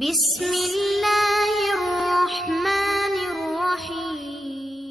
بسم اللہ الرحمن الرحیم۔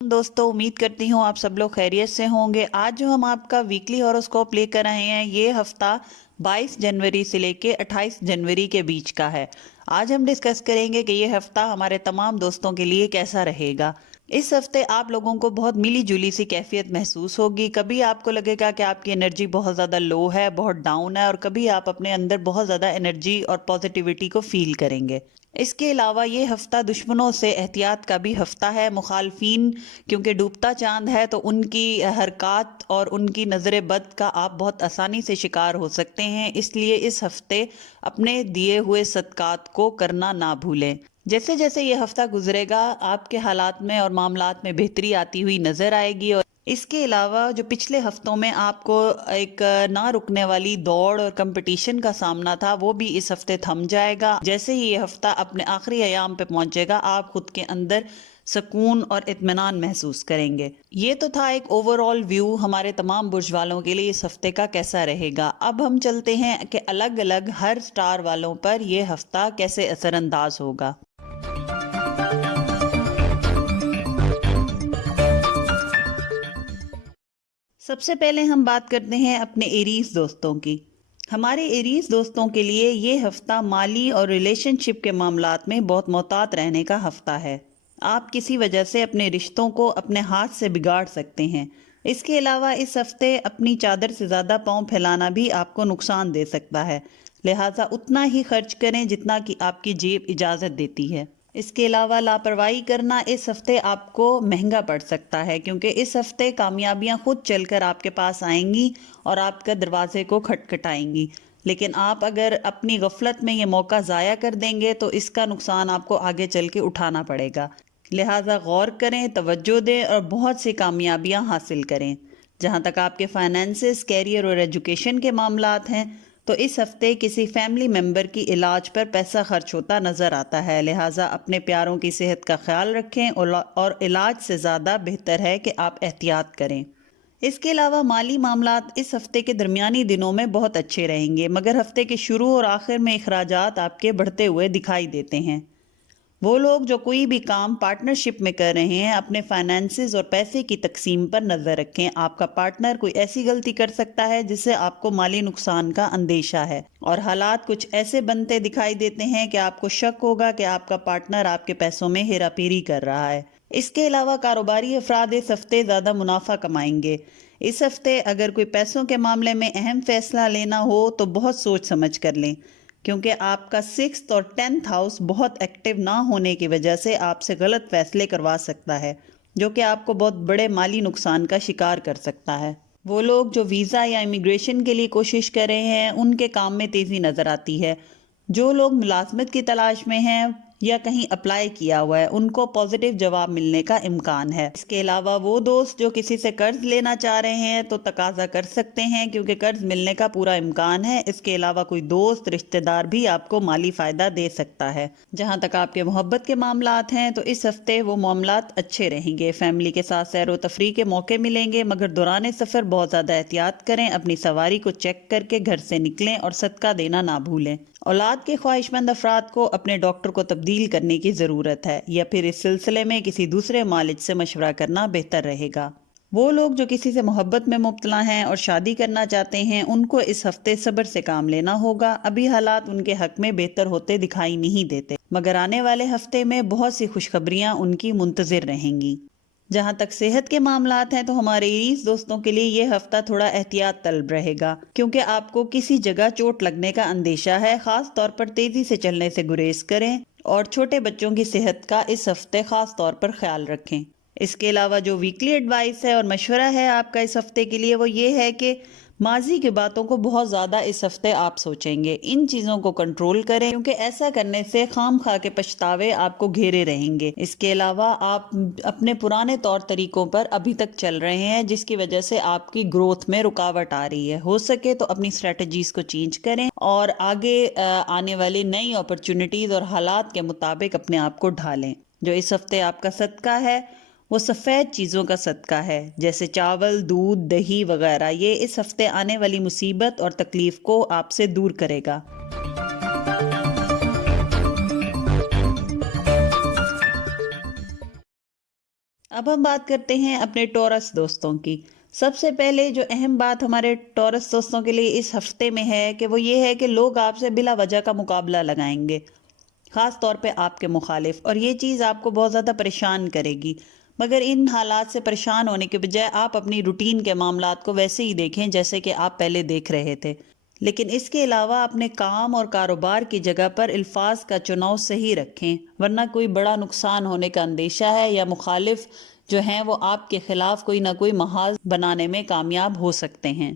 دوستو، امید کرتی ہوں آپ سب لوگ خیریت سے ہوں گے۔ آج جو ہم آپ کا ویکلی ہاروسکوپ لے کر آئے ہیں، یہ ہفتہ 22 جنوری سے لے کے 28 جنوری کے بیچ کا ہے۔ آج ہم ڈسکس کریں گے کہ یہ ہفتہ ہمارے تمام دوستوں کے لیے کیسا رہے گا۔ اس ہفتے آپ لوگوں کو بہت ملی جلی سی کیفیت محسوس ہوگی۔ کبھی آپ کو لگے گا کہ آپ کی انرجی بہت زیادہ لو ہے، بہت ڈاؤن ہے، اور کبھی آپ اپنے اندر بہت زیادہ انرجی اور پازیٹیوٹی کو فیل کریں گے۔ اس کے علاوہ یہ ہفتہ دشمنوں سے احتیاط کا بھی ہفتہ ہے۔ مخالفین کیونکہ ڈوبتا چاند ہے تو ان کی حرکات اور ان کی نظر بد کا آپ بہت آسانی سے شکار ہو سکتے ہیں، اس لیے اس ہفتے اپنے دیے ہوئے صدقات کو کرنا نہ بھولیں۔ جیسے جیسے یہ ہفتہ گزرے گا آپ کے حالات میں اور معاملات میں بہتری آتی ہوئی نظر آئے گی، اور اس کے علاوہ جو پچھلے ہفتوں میں آپ کو ایک نہ رکنے والی دوڑ اور کمپٹیشن کا سامنا تھا، وہ بھی اس ہفتے تھم جائے گا۔ جیسے ہی یہ ہفتہ اپنے آخری ایام پہ پہنچے گا، آپ خود کے اندر سکون اور اطمینان محسوس کریں گے۔ یہ تو تھا ایک اوور آل ویو ہمارے تمام برج والوں کے لیے اس ہفتے کا کیسا رہے گا۔ اب ہم چلتے ہیں کہ الگ الگ ہر سٹار والوں پر یہ ہفتہ کیسے اثر انداز ہوگا۔ سب سے پہلے ہم بات کرتے ہیں اپنے ایریز دوستوں کی۔ ہمارے ایریز دوستوں کے لیے یہ ہفتہ مالی اور ریلیشن شپ کے معاملات میں بہت محتاط رہنے کا ہفتہ ہے۔ آپ کسی وجہ سے اپنے رشتوں کو اپنے ہاتھ سے بگاڑ سکتے ہیں۔ اس کے علاوہ اس ہفتے اپنی چادر سے زیادہ پاؤں پھیلانا بھی آپ کو نقصان دے سکتا ہے، لہٰذا اتنا ہی خرچ کریں جتنا کہ آپ کی جیب اجازت دیتی ہے۔ اس کے علاوہ لاپرواہی کرنا اس ہفتے آپ کو مہنگا پڑ سکتا ہے، کیونکہ اس ہفتے کامیابیاں خود چل کر آپ کے پاس آئیں گی اور آپ کے دروازے کو کھٹکھٹائیں گی، لیکن آپ اگر اپنی غفلت میں یہ موقع ضائع کر دیں گے تو اس کا نقصان آپ کو آگے چل کے اٹھانا پڑے گا۔ لہٰذا غور کریں، توجہ دیں اور بہت سی کامیابیاں حاصل کریں۔ جہاں تک آپ کے فائنینسز، کیریئر اور ایجوکیشن کے معاملات ہیں تو اس ہفتے کسی فیملی ممبر کی علاج پر پیسہ خرچ ہوتا نظر آتا ہے، لہٰذا اپنے پیاروں کی صحت کا خیال رکھیں اور علاج سے زیادہ بہتر ہے کہ آپ احتیاط کریں۔ اس کے علاوہ مالی معاملات اس ہفتے کے درمیانی دنوں میں بہت اچھے رہیں گے، مگر ہفتے کے شروع اور آخر میں اخراجات آپ کے بڑھتے ہوئے دکھائی دیتے ہیں۔ وہ لوگ جو کوئی بھی کام پارٹنرشپ میں کر رہے ہیں، اپنے فائنینسز اور پیسے کی تقسیم پر نظر رکھیں۔ آپ کا پارٹنر کوئی ایسی غلطی کر سکتا ہے جس سے آپ کو مالی نقصان کا اندیشہ ہے، اور حالات کچھ ایسے بنتے دکھائی دیتے ہیں کہ آپ کو شک ہوگا کہ آپ کا پارٹنر آپ کے پیسوں میں ہیرا پھیری کر رہا ہے۔ اس کے علاوہ کاروباری افراد اس ہفتے زیادہ منافع کمائیں گے۔ اس ہفتے اگر کوئی پیسوں کے معاملے میں اہم فیصلہ لینا ہو تو بہت سوچ سمجھ کر لیں، کیونکہ آپ کا 6th اور 10th ہاؤس بہت ایکٹیو نہ ہونے کی وجہ سے آپ سے غلط فیصلے کروا سکتا ہے، جو کہ آپ کو بہت بڑے مالی نقصان کا شکار کر سکتا ہے۔ وہ لوگ جو ویزا یا امیگریشن کے لیے کوشش کر رہے ہیں، ان کے کام میں تیزی نظر آتی ہے۔ جو لوگ ملازمت کی تلاش میں ہیں یا کہیں اپلائی کیا ہوا ہے، ان کو پازیٹیو جواب ملنے کا امکان ہے۔ اس کے علاوہ وہ دوست جو کسی سے قرض لینا چاہ رہے ہیں تو تقاضا کر سکتے ہیں، کیونکہ قرض ملنے کا پورا امکان ہے۔ اس کے علاوہ کوئی دوست، رشتہ دار بھی آپ کو مالی فائدہ دے سکتا ہے۔ جہاں تک آپ کے محبت کے معاملات ہیں تو اس ہفتے وہ معاملات اچھے رہیں گے۔ فیملی کے ساتھ سیر و تفریح کے موقع ملیں گے، مگر دوران سفر بہت زیادہ احتیاط کریں۔ اپنی سواری کو چیک کر کے گھر سے نکلیں اور صدقہ دینا نہ بھولیں۔ اولاد کے خواہش مند افراد کو اپنے ڈاکٹر کو تبدیل کرنے کی ضرورت ہے، یا پھر اس سلسلے میں کسی دوسرے معالج سے مشورہ کرنا بہتر رہے گا۔ وہ لوگ جو کسی سے محبت میں مبتلا ہیں اور شادی کرنا چاہتے ہیں، ان کو اس ہفتے صبر سے کام لینا ہوگا۔ ابھی حالات ان کے حق میں بہتر ہوتے دکھائی نہیں دیتے، مگر آنے والے ہفتے میں بہت سی خوشخبریاں ان کی منتظر رہیں گی۔ جہاں تک صحت کے معاملات ہیں تو ہمارے ایریز دوستوں کے لیے یہ ہفتہ تھوڑا احتیاط طلب رہے گا، کیونکہ آپ کو کسی جگہ چوٹ لگنے کا اندیشہ ہے۔ خاص طور پر تیزی سے چلنے سے گریز کریں اور چھوٹے بچوں کی صحت کا اس ہفتے خاص طور پر خیال رکھیں۔ اس کے علاوہ جو ویکلی ایڈوائس ہے اور مشورہ ہے آپ کا اس ہفتے کے لیے، وہ یہ ہے کہ ماضی کی باتوں کو بہت زیادہ اس ہفتے آپ سوچیں گے۔ ان چیزوں کو کنٹرول کریں، کیونکہ ایسا کرنے سے خام خواہ کے پچھتاوے آپ کو گھیرے رہیں گے۔ اس کے علاوہ آپ اپنے پرانے طور طریقوں پر ابھی تک چل رہے ہیں، جس کی وجہ سے آپ کی گروتھ میں رکاوٹ آ رہی ہے۔ ہو سکے تو اپنی اسٹریٹجیز کو چینج کریں اور آگے آنے والی نئی اپرچونٹیز اور حالات کے مطابق اپنے آپ کو ڈھالیں۔ جو اس ہفتے آپ کا صدقہ ہے وہ سفید چیزوں کا صدقہ ہے، جیسے چاول، دودھ، دہی وغیرہ۔ یہ اس ہفتے آنے والی مصیبت اور تکلیف کو آپ سے دور کرے گا۔ اب ہم بات کرتے ہیں اپنے ٹورس دوستوں کی۔ سب سے پہلے جو اہم بات ہمارے ٹورس دوستوں کے لیے اس ہفتے میں ہے کہ وہ یہ ہے کہ لوگ آپ سے بلا وجہ کا مقابلہ لگائیں گے، خاص طور پہ آپ کے مخالف، اور یہ چیز آپ کو بہت زیادہ پریشان کرے گی۔ مگر ان حالات سے پریشان ہونے کے بجائے آپ اپنی روٹین کے معاملات کو ویسے ہی دیکھیں جیسے کہ آپ پہلے دیکھ رہے تھے، لیکن اس کے علاوہ اپنے کام اور کاروبار کی جگہ پر الفاظ کا چناؤ صحیح رکھیں، ورنہ کوئی بڑا نقصان ہونے کا اندیشہ ہے یا مخالف جو ہیں وہ آپ کے خلاف کوئی نہ کوئی محاذ بنانے میں کامیاب ہو سکتے ہیں۔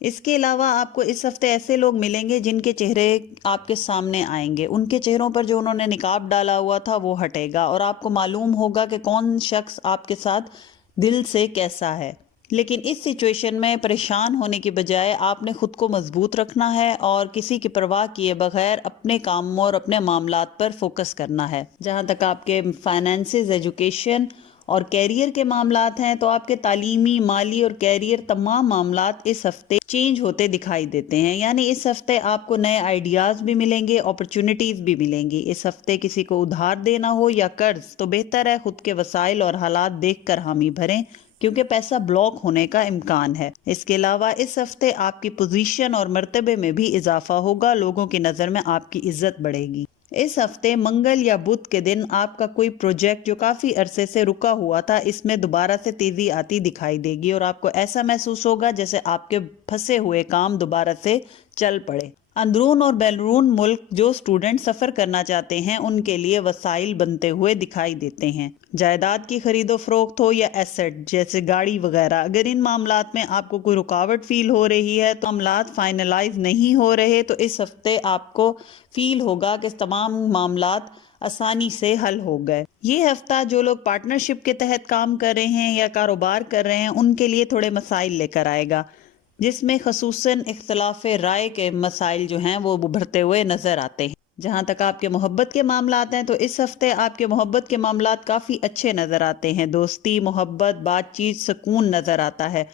اس کے علاوہ آپ کو اس ہفتے ایسے لوگ ملیں گے جن کے چہرے آپ کے سامنے آئیں گے، ان کے چہروں پر جو انہوں نے نقاب ڈالا ہوا تھا وہ ہٹے گا، اور آپ کو معلوم ہوگا کہ کون شخص آپ کے ساتھ دل سے کیسا ہے۔ لیکن اس سچویشن میں پریشان ہونے کی بجائے آپ نے خود کو مضبوط رکھنا ہے اور کسی کی پرواہ کیے بغیر اپنے کاموں اور اپنے معاملات پر فوکس کرنا ہے۔ جہاں تک آپ کے فائنینسز، ایجوکیشن اور کیریئر کے معاملات ہیں تو آپ کے تعلیمی، مالی اور کیریئر تمام معاملات اس ہفتے چینج ہوتے دکھائی دیتے ہیں، یعنی اس ہفتے آپ کو نئے آئیڈیاز بھی ملیں گے، اپرچونٹیز بھی ملیں گی۔ اس ہفتے کسی کو ادھار دینا ہو یا قرض تو بہتر ہے خود کے وسائل اور حالات دیکھ کر حامی بھریں، کیونکہ پیسہ بلاک ہونے کا امکان ہے۔ اس کے علاوہ اس ہفتے آپ کی پوزیشن اور مرتبے میں بھی اضافہ ہوگا، لوگوں کی نظر میں آپ کی عزت بڑھے گی۔ اس ہفتے منگل یا بدھ کے دن آپ کا کوئی پروجیکٹ جو کافی عرصے سے رکا ہوا تھا اس میں دوبارہ سے تیزی آتی دکھائی دے گی، اور آپ کو ایسا محسوس ہوگا جیسے آپ کے پھنسے ہوئے کام دوبارہ سے چل پڑے۔ اندرون اور بیرون ملک جو اسٹوڈنٹ سفر کرنا چاہتے ہیں ان کے لیے وسائل بنتے ہوئے دکھائی دیتے ہیں، جائیداد کی خرید و فروخت ہو یا ایسٹ جیسے گاڑی وغیرہ۔ اگر ان معاملات میں آپ کو کوئی رکاوٹ فیل ہو رہی ہے تو معاملات فائنلائز نہیں ہو رہے تو اس ہفتے آپ کو فیل ہوگا کہ تمام معاملات آسانی سے حل ہو گئے۔ یہ ہفتہ جو لوگ پارٹنرشپ کے تحت کام کر رہے ہیں یا کاروبار کر رہے ہیں ان کے لیے تھوڑے مسائل لے کر آئے گا، جس میں خصوصاً اختلاف رائے کے مسائل جو ہیں وہ ابھرتے ہوئے نظر آتے ہیں۔ جہاں تک آپ کے محبت کے معاملات ہیں تو اس ہفتے آپ کے محبت کے معاملات کافی اچھے نظر آتے ہیں، دوستی، محبت، بات چیت، سکون نظر آتا ہے،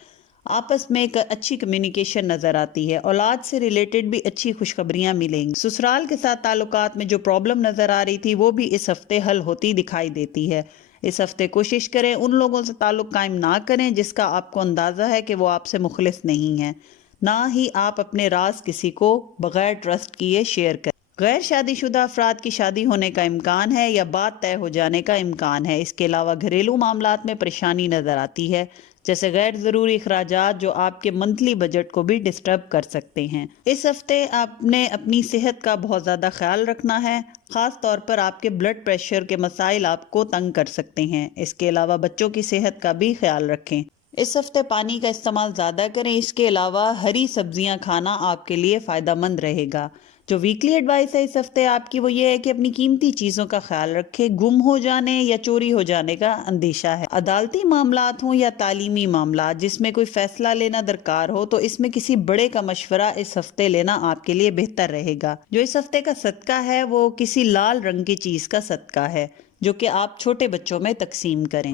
آپس میں ایک اچھی کمیونیکیشن نظر آتی ہے، اولاد سے ریلیٹڈ بھی اچھی خوشخبریاں ملیں گی۔ سسرال کے ساتھ تعلقات میں جو پرابلم نظر آ رہی تھی وہ بھی اس ہفتے حل ہوتی دکھائی دیتی ہے۔ اس ہفتے کوشش کریں ان لوگوں سے تعلق قائم نہ کریں جس کا آپ کو اندازہ ہے کہ وہ آپ سے مخلص نہیں ہیں، نہ ہی آپ اپنے راز کسی کو بغیر ٹرسٹ کیے شیئر کریں۔ غیر شادی شدہ افراد کی شادی ہونے کا امکان ہے یا بات طے ہو جانے کا امکان ہے۔ اس کے علاوہ گھریلو معاملات میں پریشانی نظر آتی ہے، جیسے غیر ضروری اخراجات جو آپ کے منتھلی بجٹ کو بھی ڈسٹرب کر سکتے ہیں۔ اس ہفتے آپ نے اپنی صحت کا بہت زیادہ خیال رکھنا ہے، خاص طور پر آپ کے بلڈ پریشر کے مسائل آپ کو تنگ کر سکتے ہیں۔ اس کے علاوہ بچوں کی صحت کا بھی خیال رکھیں۔ اس ہفتے پانی کا استعمال زیادہ کریں۔ اس کے علاوہ ہری سبزیاں کھانا آپ کے لیے فائدہ مند رہے گا۔ جو ویکلی ایڈوائس ہے اس ہفتے آپ کی وہ یہ ہے کہ اپنی قیمتی چیزوں کا خیال رکھیں، گم ہو جانے یا چوری ہو جانے کا اندیشہ ہے۔ عدالتی معاملات ہوں یا تعلیمی معاملات جس میں کوئی فیصلہ لینا درکار ہو تو اس میں کسی بڑے کا مشورہ اس ہفتے لینا آپ کے لیے بہتر رہے گا۔ جو اس ہفتے کا صدقہ ہے وہ کسی لال رنگ کی چیز کا صدقہ ہے جو کہ آپ چھوٹے بچوں میں تقسیم کریں۔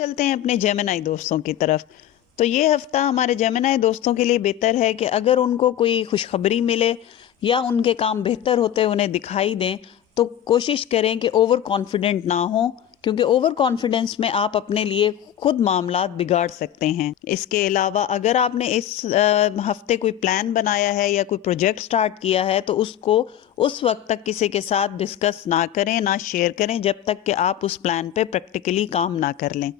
چلتے ہیں اپنے جیمنائی دوستوں کی طرف۔ تو یہ ہفتہ ہمارے جیمنائی دوستوں کے لیے بہتر ہے کہ اگر ان کو کوئی خوشخبری ملے یا ان کے کام بہتر ہوتے انہیں دکھائی دیں تو کوشش کریں کہ اوور کانفیڈنٹ نہ ہوں، کیونکہ اوور کانفیڈنس میں آپ اپنے لیے خود معاملات بگاڑ سکتے ہیں۔ اس کے علاوہ اگر آپ نے اس ہفتے کوئی پلان بنایا ہے یا کوئی پروجیکٹ سٹارٹ کیا ہے تو اس کو اس وقت تک کسی کے ساتھ ڈسکس نہ کریں، نہ شیئر کریں جب تک کہ آپ اس پلان پہ پریکٹیکلی کام نہ کر لیں۔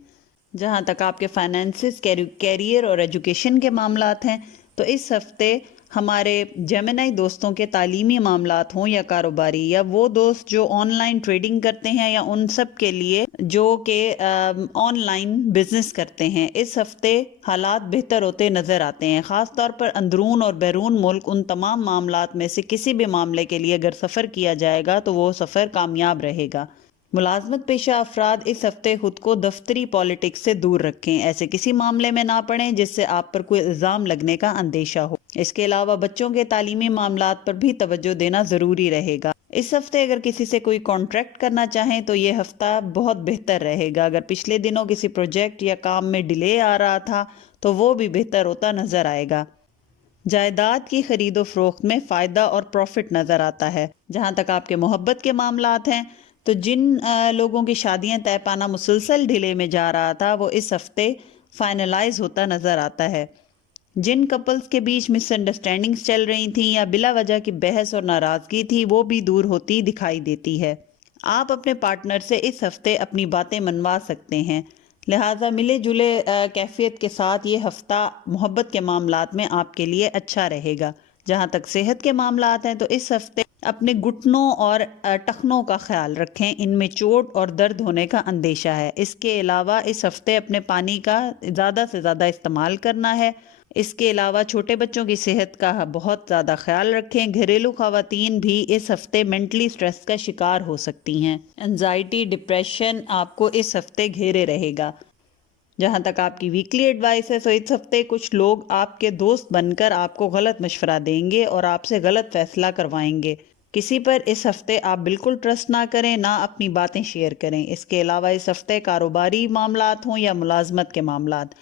جہاں تک آپ کے فائنینسز، کیریئر اور ایجوکیشن کے معاملات ہیں تو اس ہفتے ہمارے جیمنائی دوستوں کے تعلیمی معاملات ہوں یا کاروباری، یا وہ دوست جو آن لائن ٹریڈنگ کرتے ہیں یا ان سب کے لیے جو کہ آن لائن بزنس کرتے ہیں، اس ہفتے حالات بہتر ہوتے نظر آتے ہیں۔ خاص طور پر اندرون اور بیرون ملک ان تمام معاملات میں سے کسی بھی معاملے کے لیے اگر سفر کیا جائے گا تو وہ سفر کامیاب رہے گا۔ ملازمت پیشہ افراد اس ہفتے خود کو دفتری پالیٹکس سے دور رکھیں، ایسے کسی معاملے میں نہ پڑیں جس سے آپ پر کوئی الزام لگنے کا اندیشہ ہو۔ اس کے علاوہ بچوں کے تعلیمی معاملات پر بھی توجہ دینا ضروری رہے گا۔ اس ہفتے اگر کسی سے کوئی کانٹریکٹ کرنا چاہیں تو یہ ہفتہ بہت بہتر رہے گا۔ اگر پچھلے دنوں کسی پروجیکٹ یا کام میں ڈیلے آ رہا تھا تو وہ بھی بہتر ہوتا نظر آئے گا۔ جائیداد کی خرید و فروخت میں فائدہ اور پروفٹ نظر آتا ہے۔ جہاں تک آپ کے محبت کے معاملات ہیں تو جن لوگوں کی شادیاں طے پانا مسلسل ڈھیلے میں جا رہا تھا وہ اس ہفتے فائنلائز ہوتا نظر آتا ہے۔ جن کپلز کے بیچ مس انڈرسٹینڈنگز چل رہی تھیں یا بلا وجہ کی بحث اور ناراضگی تھی وہ بھی دور ہوتی دکھائی دیتی ہے۔ آپ اپنے پارٹنر سے اس ہفتے اپنی باتیں منوا سکتے ہیں، لہٰذا ملے جلے کیفیت کے ساتھ یہ ہفتہ محبت کے معاملات میں آپ کے لیے اچھا رہے گا۔ جہاں تک صحت کے معاملات ہیں تو اس ہفتے اپنے گھٹنوں اور ٹخنوں کا خیال رکھیں، ان میں چوٹ اور درد ہونے کا اندیشہ ہے۔ اس کے علاوہ اس ہفتے اپنے پانی کا زیادہ سے زیادہ استعمال کرنا ہے۔ اس کے علاوہ چھوٹے بچوں کی صحت کا بہت زیادہ خیال رکھیں۔ گھریلو خواتین بھی اس ہفتے مینٹلی سٹریس کا شکار ہو سکتی ہیں۔ انزائٹی، ڈپریشن آپ کو اس ہفتے گھیرے رہے گا۔ جہاں تک آپ کی ویکلی ایڈوائس ہے تو اس ہفتے کچھ لوگ آپ کے دوست بن کر آپ کو غلط مشورہ دیں گے اور آپ سے غلط فیصلہ کروائیں گے۔ کسی پر اس ہفتے آپ بالکل ٹرسٹ نہ کریں، نہ اپنی باتیں شیئر کریں۔ اس کے علاوہ اس ہفتے کاروباری معاملات ہوں یا ملازمت کے معاملات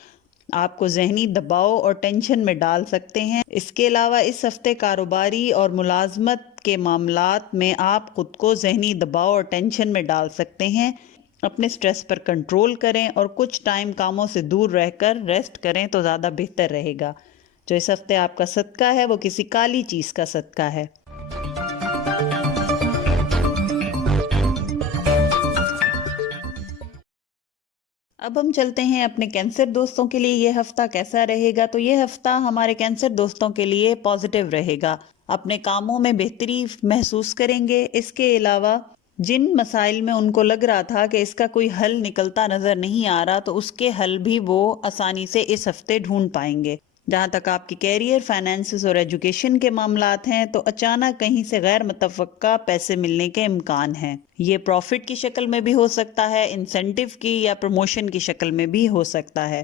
آپ کو ذہنی دباؤ اور ٹینشن میں ڈال سکتے ہیں۔ اس کے علاوہ اس ہفتے کاروباری اور ملازمت کے معاملات میں آپ خود کو ذہنی دباؤ اور ٹینشن میں ڈال سکتے ہیں۔ اپنے سٹریس پر کنٹرول کریں اور کچھ ٹائم کاموں سے دور رہ کر ریسٹ کریں تو زیادہ بہتر رہے گا۔ جو اس ہفتے آپ کا صدقہ ہے وہ کسی کالی چیز کا صدقہ ہے۔ اب ہم چلتے ہیں اپنے کینسر دوستوں کے لیے یہ ہفتہ کیسا رہے گا۔ تو یہ ہفتہ ہمارے کینسر دوستوں کے لیے پازیٹیو رہے گا، اپنے کاموں میں بہتری محسوس کریں گے۔ اس کے علاوہ جن مسائل میں ان کو لگ رہا تھا کہ اس کا کوئی حل نکلتا نظر نہیں آ رہا تو اس کے حل بھی وہ آسانی سے اس ہفتے ڈھونڈ پائیں گے۔ جہاں تک آپ کی کیریئر، فائنانسز اور ایجوکیشن کے معاملات ہیں تو اچانک کہیں سے غیر متوقع پیسے ملنے کے امکان ہیں۔ یہ پروفٹ کی شکل میں بھی ہو سکتا ہے، انسینٹیو کی یا پروموشن کی شکل میں بھی ہو سکتا ہے۔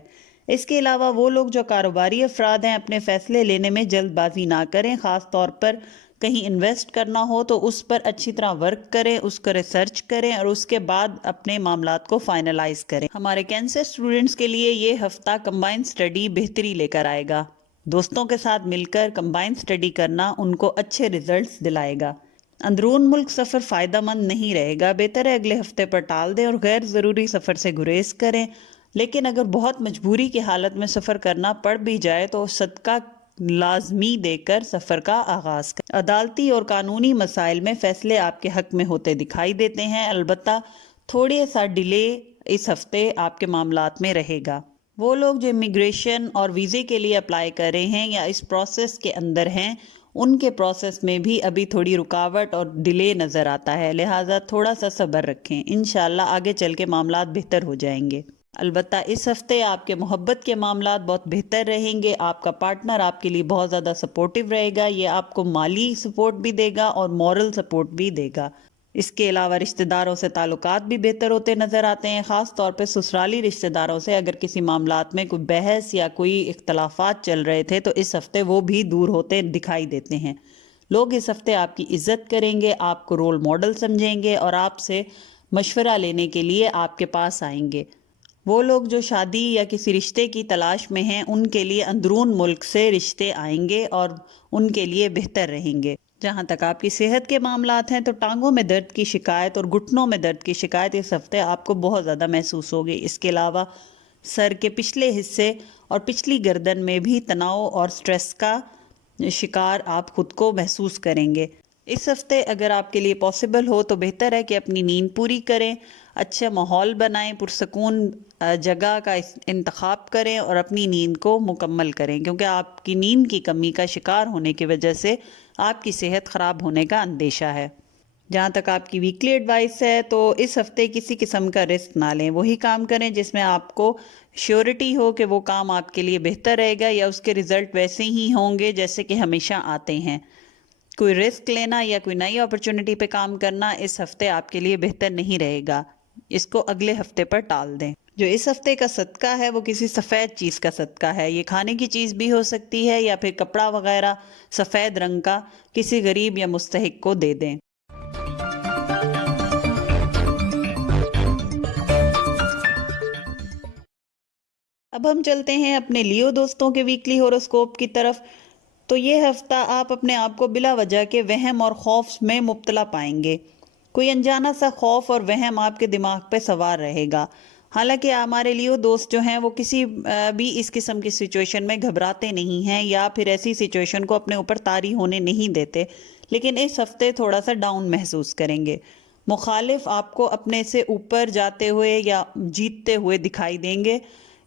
اس کے علاوہ وہ لوگ جو کاروباری افراد ہیں اپنے فیصلے لینے میں جلد بازی نہ کریں، خاص طور پر کہیں انویسٹ کرنا ہو تو اس پر اچھی طرح ورک کریں، اس کو ریسرچ کریں اور اس کے بعد اپنے معاملات کو فائنلائز کریں۔ ہمارے کینسر اسٹوڈنٹس کے لیے یہ ہفتہ کمبائن اسٹڈی بہتری لے کر آئے گا۔ دوستوں کے ساتھ مل کر کمبائن اسٹڈی کرنا ان کو اچھے ریزلٹس دلائے گا۔ اندرون ملک سفر فائدہ مند نہیں رہے گا، بہتر ہے اگلے ہفتے پر ٹال دیں اور غیر ضروری سفر سے گریز کریں۔ لیکن اگر بہت مجبوری کی حالت میں سفر کرنا پڑ بھی جائے تو صدقہ لازمی دے کر سفر کا آغاز کریں۔ عدالتی اور قانونی مسائل میں فیصلے آپ کے حق میں ہوتے دکھائی دیتے ہیں، البتہ تھوڑے سا ڈیلے اس ہفتے آپ کے معاملات میں رہے گا۔ وہ لوگ جو امیگریشن اور ویزے کے لیے اپلائی کر رہے ہیں یا اس پروسیس کے اندر ہیں ان کے پروسیس میں بھی ابھی تھوڑی رکاوٹ اور ڈیلے نظر آتا ہے، لہٰذا تھوڑا سا صبر رکھیں، انشاءاللہ آگے چل کے معاملات بہتر ہو جائیں گے۔ البتہ اس ہفتے آپ کے محبت کے معاملات بہت بہتر رہیں گے، آپ کا پارٹنر آپ کے لیے بہت زیادہ سپورٹیو رہے گا، یہ آپ کو مالی سپورٹ بھی دے گا اور مورل سپورٹ بھی دے گا۔ اس کے علاوہ رشتہ داروں سے تعلقات بھی بہتر ہوتے نظر آتے ہیں، خاص طور پہ سسرالی رشتہ داروں سے اگر کسی معاملات میں کوئی بحث یا کوئی اختلافات چل رہے تھے تو اس ہفتے وہ بھی دور ہوتے دکھائی دیتے ہیں۔ لوگ اس ہفتے آپ کی عزت کریں گے، آپ کو رول ماڈل سمجھیں گے اور آپ سے مشورہ لینے کے لیے آپ کے پاس آئیں گے۔ وہ لوگ جو شادی یا کسی رشتے کی تلاش میں ہیں ان کے لیے اندرون ملک سے رشتے آئیں گے اور ان کے لیے بہتر رہیں گے۔ جہاں تک آپ کی صحت کے معاملات ہیں تو ٹانگوں میں درد کی شکایت اور گھٹنوں میں درد کی شکایت اس ہفتے آپ کو بہت زیادہ محسوس ہوگی۔ اس کے علاوہ سر کے پچھلے حصے اور پچھلی گردن میں بھی تناؤ اور سٹریس کا شکار آپ خود کو محسوس کریں گے۔ اس ہفتے اگر آپ کے لیے پاسبل ہو تو بہتر ہے کہ اپنی نیند پوری کریں، اچھا ماحول بنائیں، پرسکون جگہ کا انتخاب کریں اور اپنی نیند کو مکمل کریں، کیونکہ آپ کی نیند کی کمی کا شکار ہونے کی وجہ سے آپ کی صحت خراب ہونے کا اندیشہ ہے۔ جہاں تک آپ کی ویکلی ایڈوائس ہے تو اس ہفتے کسی قسم کا رسک نہ لیں، وہی کام کریں جس میں آپ کو شیورٹی ہو کہ وہ کام آپ کے لیے بہتر رہے گا یا اس کے ریزلٹ ویسے ہی ہوں گے جیسے کہ ہمیشہ آتے ہیں۔ کوئی رسک لینا یا کوئی نئی اپرچونٹی پہ کام کرنا اس ہفتے آپ کے لیے بہتر نہیں رہے گا، اس کو اگلے ہفتے پر ٹال دیں۔ جو اس ہفتے کا صدقہ ہے وہ کسی سفید چیز کا صدقہ ہے، یہ کھانے کی چیز بھی ہو سکتی ہے یا پھر کپڑا وغیرہ سفید رنگ کا کسی غریب یا مستحق کو دے دیں۔ اب ہم چلتے ہیں اپنے لیو دوستوں کے ویکلی ہوروسکوپ کی طرف۔ تو یہ ہفتہ آپ اپنے آپ کو بلا وجہ کے وہم اور خوف میں مبتلا پائیں گے۔ کوئی انجانا سا خوف اور وہم آپ کے دماغ پہ سوار رہے گا۔ حالانکہ ہمارے لیو دوست جو ہیں وہ کسی بھی اس قسم کی سچویشن میں گھبراتے نہیں ہیں یا پھر ایسی سچویشن کو اپنے اوپر طاری ہونے نہیں دیتے، لیکن اس ہفتے تھوڑا سا ڈاؤن محسوس کریں گے۔ مخالف آپ کو اپنے سے اوپر جاتے ہوئے یا جیتتے ہوئے دکھائی دیں گے۔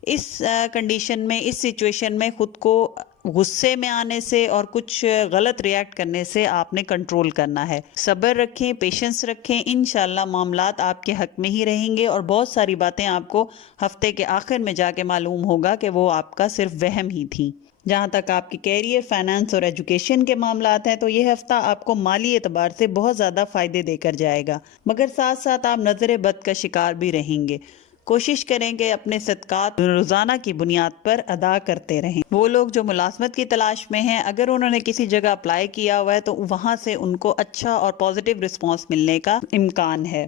اس کنڈیشن میں، اس سچویشن میں خود کو غصے میں آنے سے اور کچھ غلط ریاکٹ کرنے سے آپ نے کنٹرول کرنا ہے۔ صبر رکھیں، پیشنس رکھیں، انشاءاللہ معاملات آپ کے حق میں ہی رہیں گے اور بہت ساری باتیں آپ کو ہفتے کے آخر میں جا کے معلوم ہوگا کہ وہ آپ کا صرف وہم ہی تھی۔ جہاں تک آپ کی کیریئر، فائنانس اور ایجوکیشن کے معاملات ہیں تو یہ ہفتہ آپ کو مالی اعتبار سے بہت زیادہ فائدے دے کر جائے گا، مگر ساتھ ساتھ آپ نظر بد کا شکار بھی رہیں گے۔ کوشش کریں کہ اپنے صدقات روزانہ کی بنیاد پر ادا کرتے رہیں۔ وہ لوگ جو ملازمت کی تلاش میں ہیں، اگر انہوں نے کسی جگہ اپلائی کیا ہوا ہے تو وہاں سے ان کو اچھا اور پازیٹیو رسپانس ملنے کا امکان ہے۔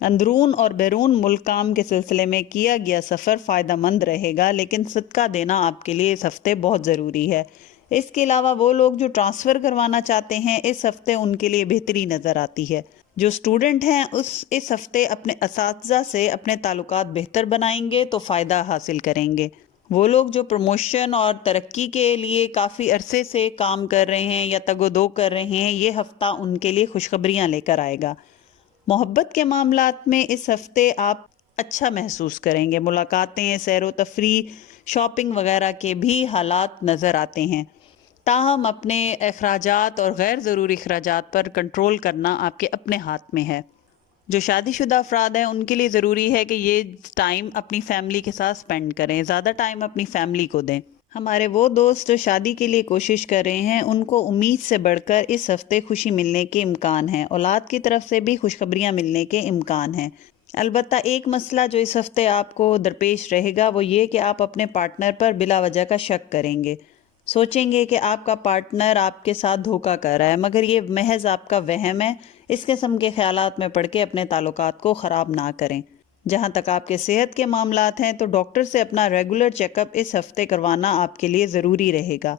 اندرون اور بیرون ملک کام کے سلسلے میں کیا گیا سفر فائدہ مند رہے گا، لیکن صدقہ دینا آپ کے لیے اس ہفتے بہت ضروری ہے۔ اس کے علاوہ وہ لوگ جو ٹرانسفر کروانا چاہتے ہیں، اس ہفتے ان کے لیے بہتری نظر آتی ہے۔ جو سٹوڈنٹ ہیں اس ہفتے اپنے اساتذہ سے اپنے تعلقات بہتر بنائیں گے تو فائدہ حاصل کریں گے۔ وہ لوگ جو پروموشن اور ترقی کے لیے کافی عرصے سے کام کر رہے ہیں یا تگ و دو کر رہے ہیں، یہ ہفتہ ان کے لیے خوشخبریاں لے کر آئے گا۔ محبت کے معاملات میں اس ہفتے آپ اچھا محسوس کریں گے۔ ملاقاتیں، سیر و تفریح، شاپنگ وغیرہ کے بھی حالات نظر آتے ہیں۔ تاہم اپنے اخراجات اور غیر ضروری اخراجات پر کنٹرول کرنا آپ کے اپنے ہاتھ میں ہے۔ جو شادی شدہ افراد ہیں ان کے لیے ضروری ہے کہ یہ ٹائم اپنی فیملی کے ساتھ سپینڈ کریں، زیادہ ٹائم اپنی فیملی کو دیں۔ ہمارے وہ دوست جو شادی کے لیے کوشش کر رہے ہیں، ان کو امید سے بڑھ کر اس ہفتے خوشی ملنے کے امکان ہیں۔ اولاد کی طرف سے بھی خوشخبریاں ملنے کے امکان ہیں۔ البتہ ایک مسئلہ جو اس ہفتے آپ کو درپیش رہے گا وہ یہ کہ آپ اپنے پارٹنر پر بلا وجہ کا شک کریں گے۔ سوچیں گے کہ آپ کا پارٹنر آپ کے ساتھ دھوکہ کر رہا ہے، مگر یہ محض آپ کا وہم ہے۔ اس قسم کے خیالات میں پڑھ کے اپنے تعلقات کو خراب نہ کریں۔ جہاں تک آپ کے صحت کے معاملات ہیں تو ڈاکٹر سے اپنا ریگولر چیک اپ اس ہفتے کروانا آپ کے لیے ضروری رہے گا۔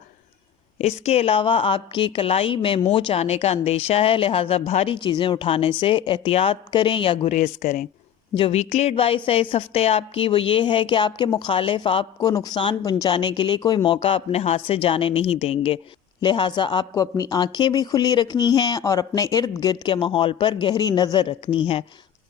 اس کے علاوہ آپ کی کلائی میں موچ آنے کا اندیشہ ہے، لہٰذا بھاری چیزیں اٹھانے سے احتیاط کریں یا گریز کریں۔ جو ویکلی ایڈوائس ہے اس ہفتے آپ کی، وہ یہ ہے کہ آپ کے مخالف آپ کو نقصان پہنچانے کے لیے کوئی موقع اپنے ہاتھ سے جانے نہیں دیں گے، لہٰذا آپ کو اپنی آنکھیں بھی کھلی رکھنی ہیں اور اپنے ارد گرد کے ماحول پر گہری نظر رکھنی ہے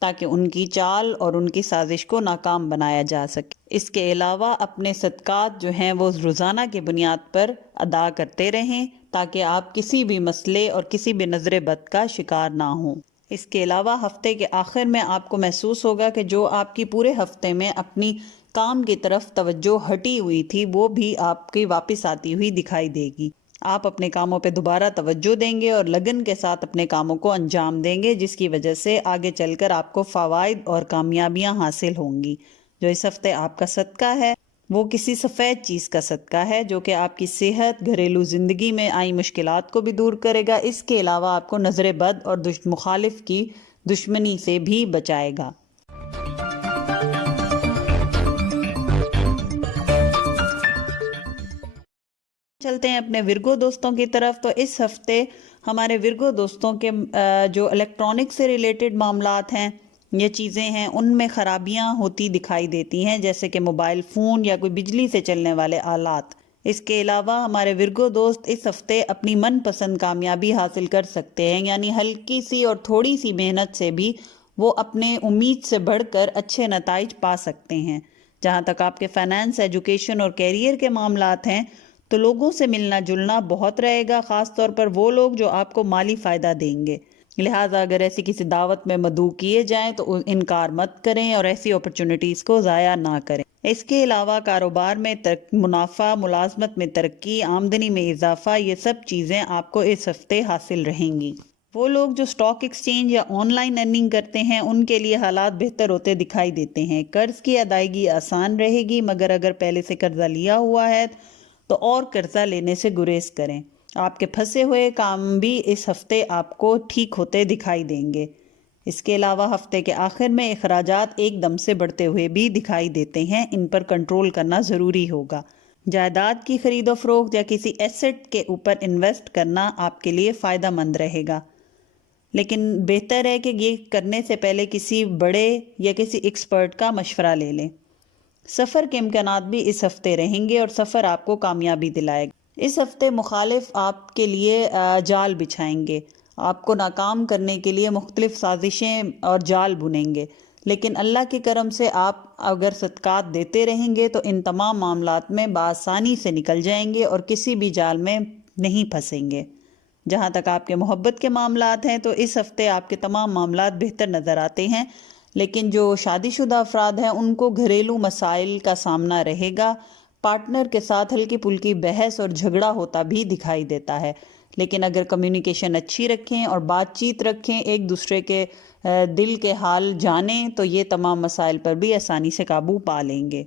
تاکہ ان کی چال اور ان کی سازش کو ناکام بنایا جا سکے۔ اس کے علاوہ اپنے صدقات جو ہیں وہ روزانہ کی بنیاد پر ادا کرتے رہیں تاکہ آپ کسی بھی مسئلے اور کسی بھی نظر بد کا شکار نہ ہوں۔ اس کے علاوہ ہفتے کے آخر میں آپ کو محسوس ہوگا کہ جو آپ کی پورے ہفتے میں اپنی کام کی طرف توجہ ہٹی ہوئی تھی وہ بھی آپ کی واپس آتی ہوئی دکھائی دے گی۔ آپ اپنے کاموں پہ دوبارہ توجہ دیں گے اور لگن کے ساتھ اپنے کاموں کو انجام دیں گے، جس کی وجہ سے آگے چل کر آپ کو فوائد اور کامیابیاں حاصل ہوں گی۔ جو اس ہفتے آپ کا صدقہ ہے وہ کسی سفید چیز کا صدقہ ہے جو کہ آپ کی صحت، گھریلو زندگی میں آئی مشکلات کو بھی دور کرے گا۔ اس کے علاوہ آپ کو نظر بد اور مخالف کی دشمنی سے بھی بچائے گا۔ چلتے ہیں اپنے ورگو دوستوں کی طرف۔ تو اس ہفتے ہمارے ورگو دوستوں کے جو الیکٹرانک سے ریلیٹڈ معاملات ہیں، یہ چیزیں ہیں، ان میں خرابیاں ہوتی دکھائی دیتی ہیں، جیسے کہ موبائل فون یا کوئی بجلی سے چلنے والے آلات۔ اس کے علاوہ ہمارے ورگو دوست اس ہفتے اپنی من پسند کامیابی حاصل کر سکتے ہیں، یعنی ہلکی سی اور تھوڑی سی محنت سے بھی وہ اپنے امید سے بڑھ کر اچھے نتائج پا سکتے ہیں۔ جہاں تک آپ کے فائنانس، ایجوکیشن اور کیریئر کے معاملات ہیں تو لوگوں سے ملنا جلنا بہت رہے گا، خاص طور پر وہ لوگ جو آپ کو مالی فائدہ دیں گے، لہٰذا اگر ایسی کسی دعوت میں مدعو کیے جائیں تو انکار مت کریں اور ایسی اپرچونٹیز کو ضائع نہ کریں۔ اس کے علاوہ کاروبار میں منافع، ملازمت میں ترقی، آمدنی میں اضافہ، یہ سب چیزیں آپ کو اس ہفتے حاصل رہیں گی۔ وہ لوگ جو اسٹاک ایکسچینج یا آن لائن ارننگ کرتے ہیں ان کے لیے حالات بہتر ہوتے دکھائی دیتے ہیں۔ قرض کی ادائیگی آسان رہے گی، مگر اگر پہلے سے قرضہ لیا ہوا ہے تو اور قرضہ لینے سے گریز کریں۔ آپ کے پھنسے ہوئے کام بھی اس ہفتے آپ کو ٹھیک ہوتے دکھائی دیں گے۔ اس کے علاوہ ہفتے کے آخر میں اخراجات ایک دم سے بڑھتے ہوئے بھی دکھائی دیتے ہیں، ان پر کنٹرول کرنا ضروری ہوگا۔ جائیداد کی خرید و فروخت یا کسی ایسٹ کے اوپر انویسٹ کرنا آپ کے لیے فائدہ مند رہے گا، لیکن بہتر ہے کہ یہ کرنے سے پہلے کسی بڑے یا کسی ایکسپرٹ کا مشورہ لے لیں۔ سفر کے امکانات بھی اس ہفتے رہیں گے اور سفر آپ کو کامیابی دلائے گا۔ اس ہفتے مخالف آپ کے لیے جال بچھائیں گے، آپ کو ناکام کرنے کے لیے مختلف سازشیں اور جال بنیں گے، لیکن اللہ کے کرم سے آپ اگر صدقات دیتے رہیں گے تو ان تمام معاملات میں بآسانی سے نکل جائیں گے اور کسی بھی جال میں نہیں پھنسیں گے۔ جہاں تک آپ کے محبت کے معاملات ہیں تو اس ہفتے آپ کے تمام معاملات بہتر نظر آتے ہیں، لیکن جو شادی شدہ افراد ہیں ان کو گھریلو مسائل کا سامنا رہے گا۔ پارٹنر کے ساتھ ہلکی پھلکی بحث اور جھگڑا ہوتا بھی دکھائی دیتا ہے، لیکن اگر کمیونیکیشن اچھی رکھیں اور بات چیت رکھیں، ایک دوسرے کے دل کے حال جانیں تو یہ تمام مسائل پر بھی آسانی سے قابو پا لیں گے۔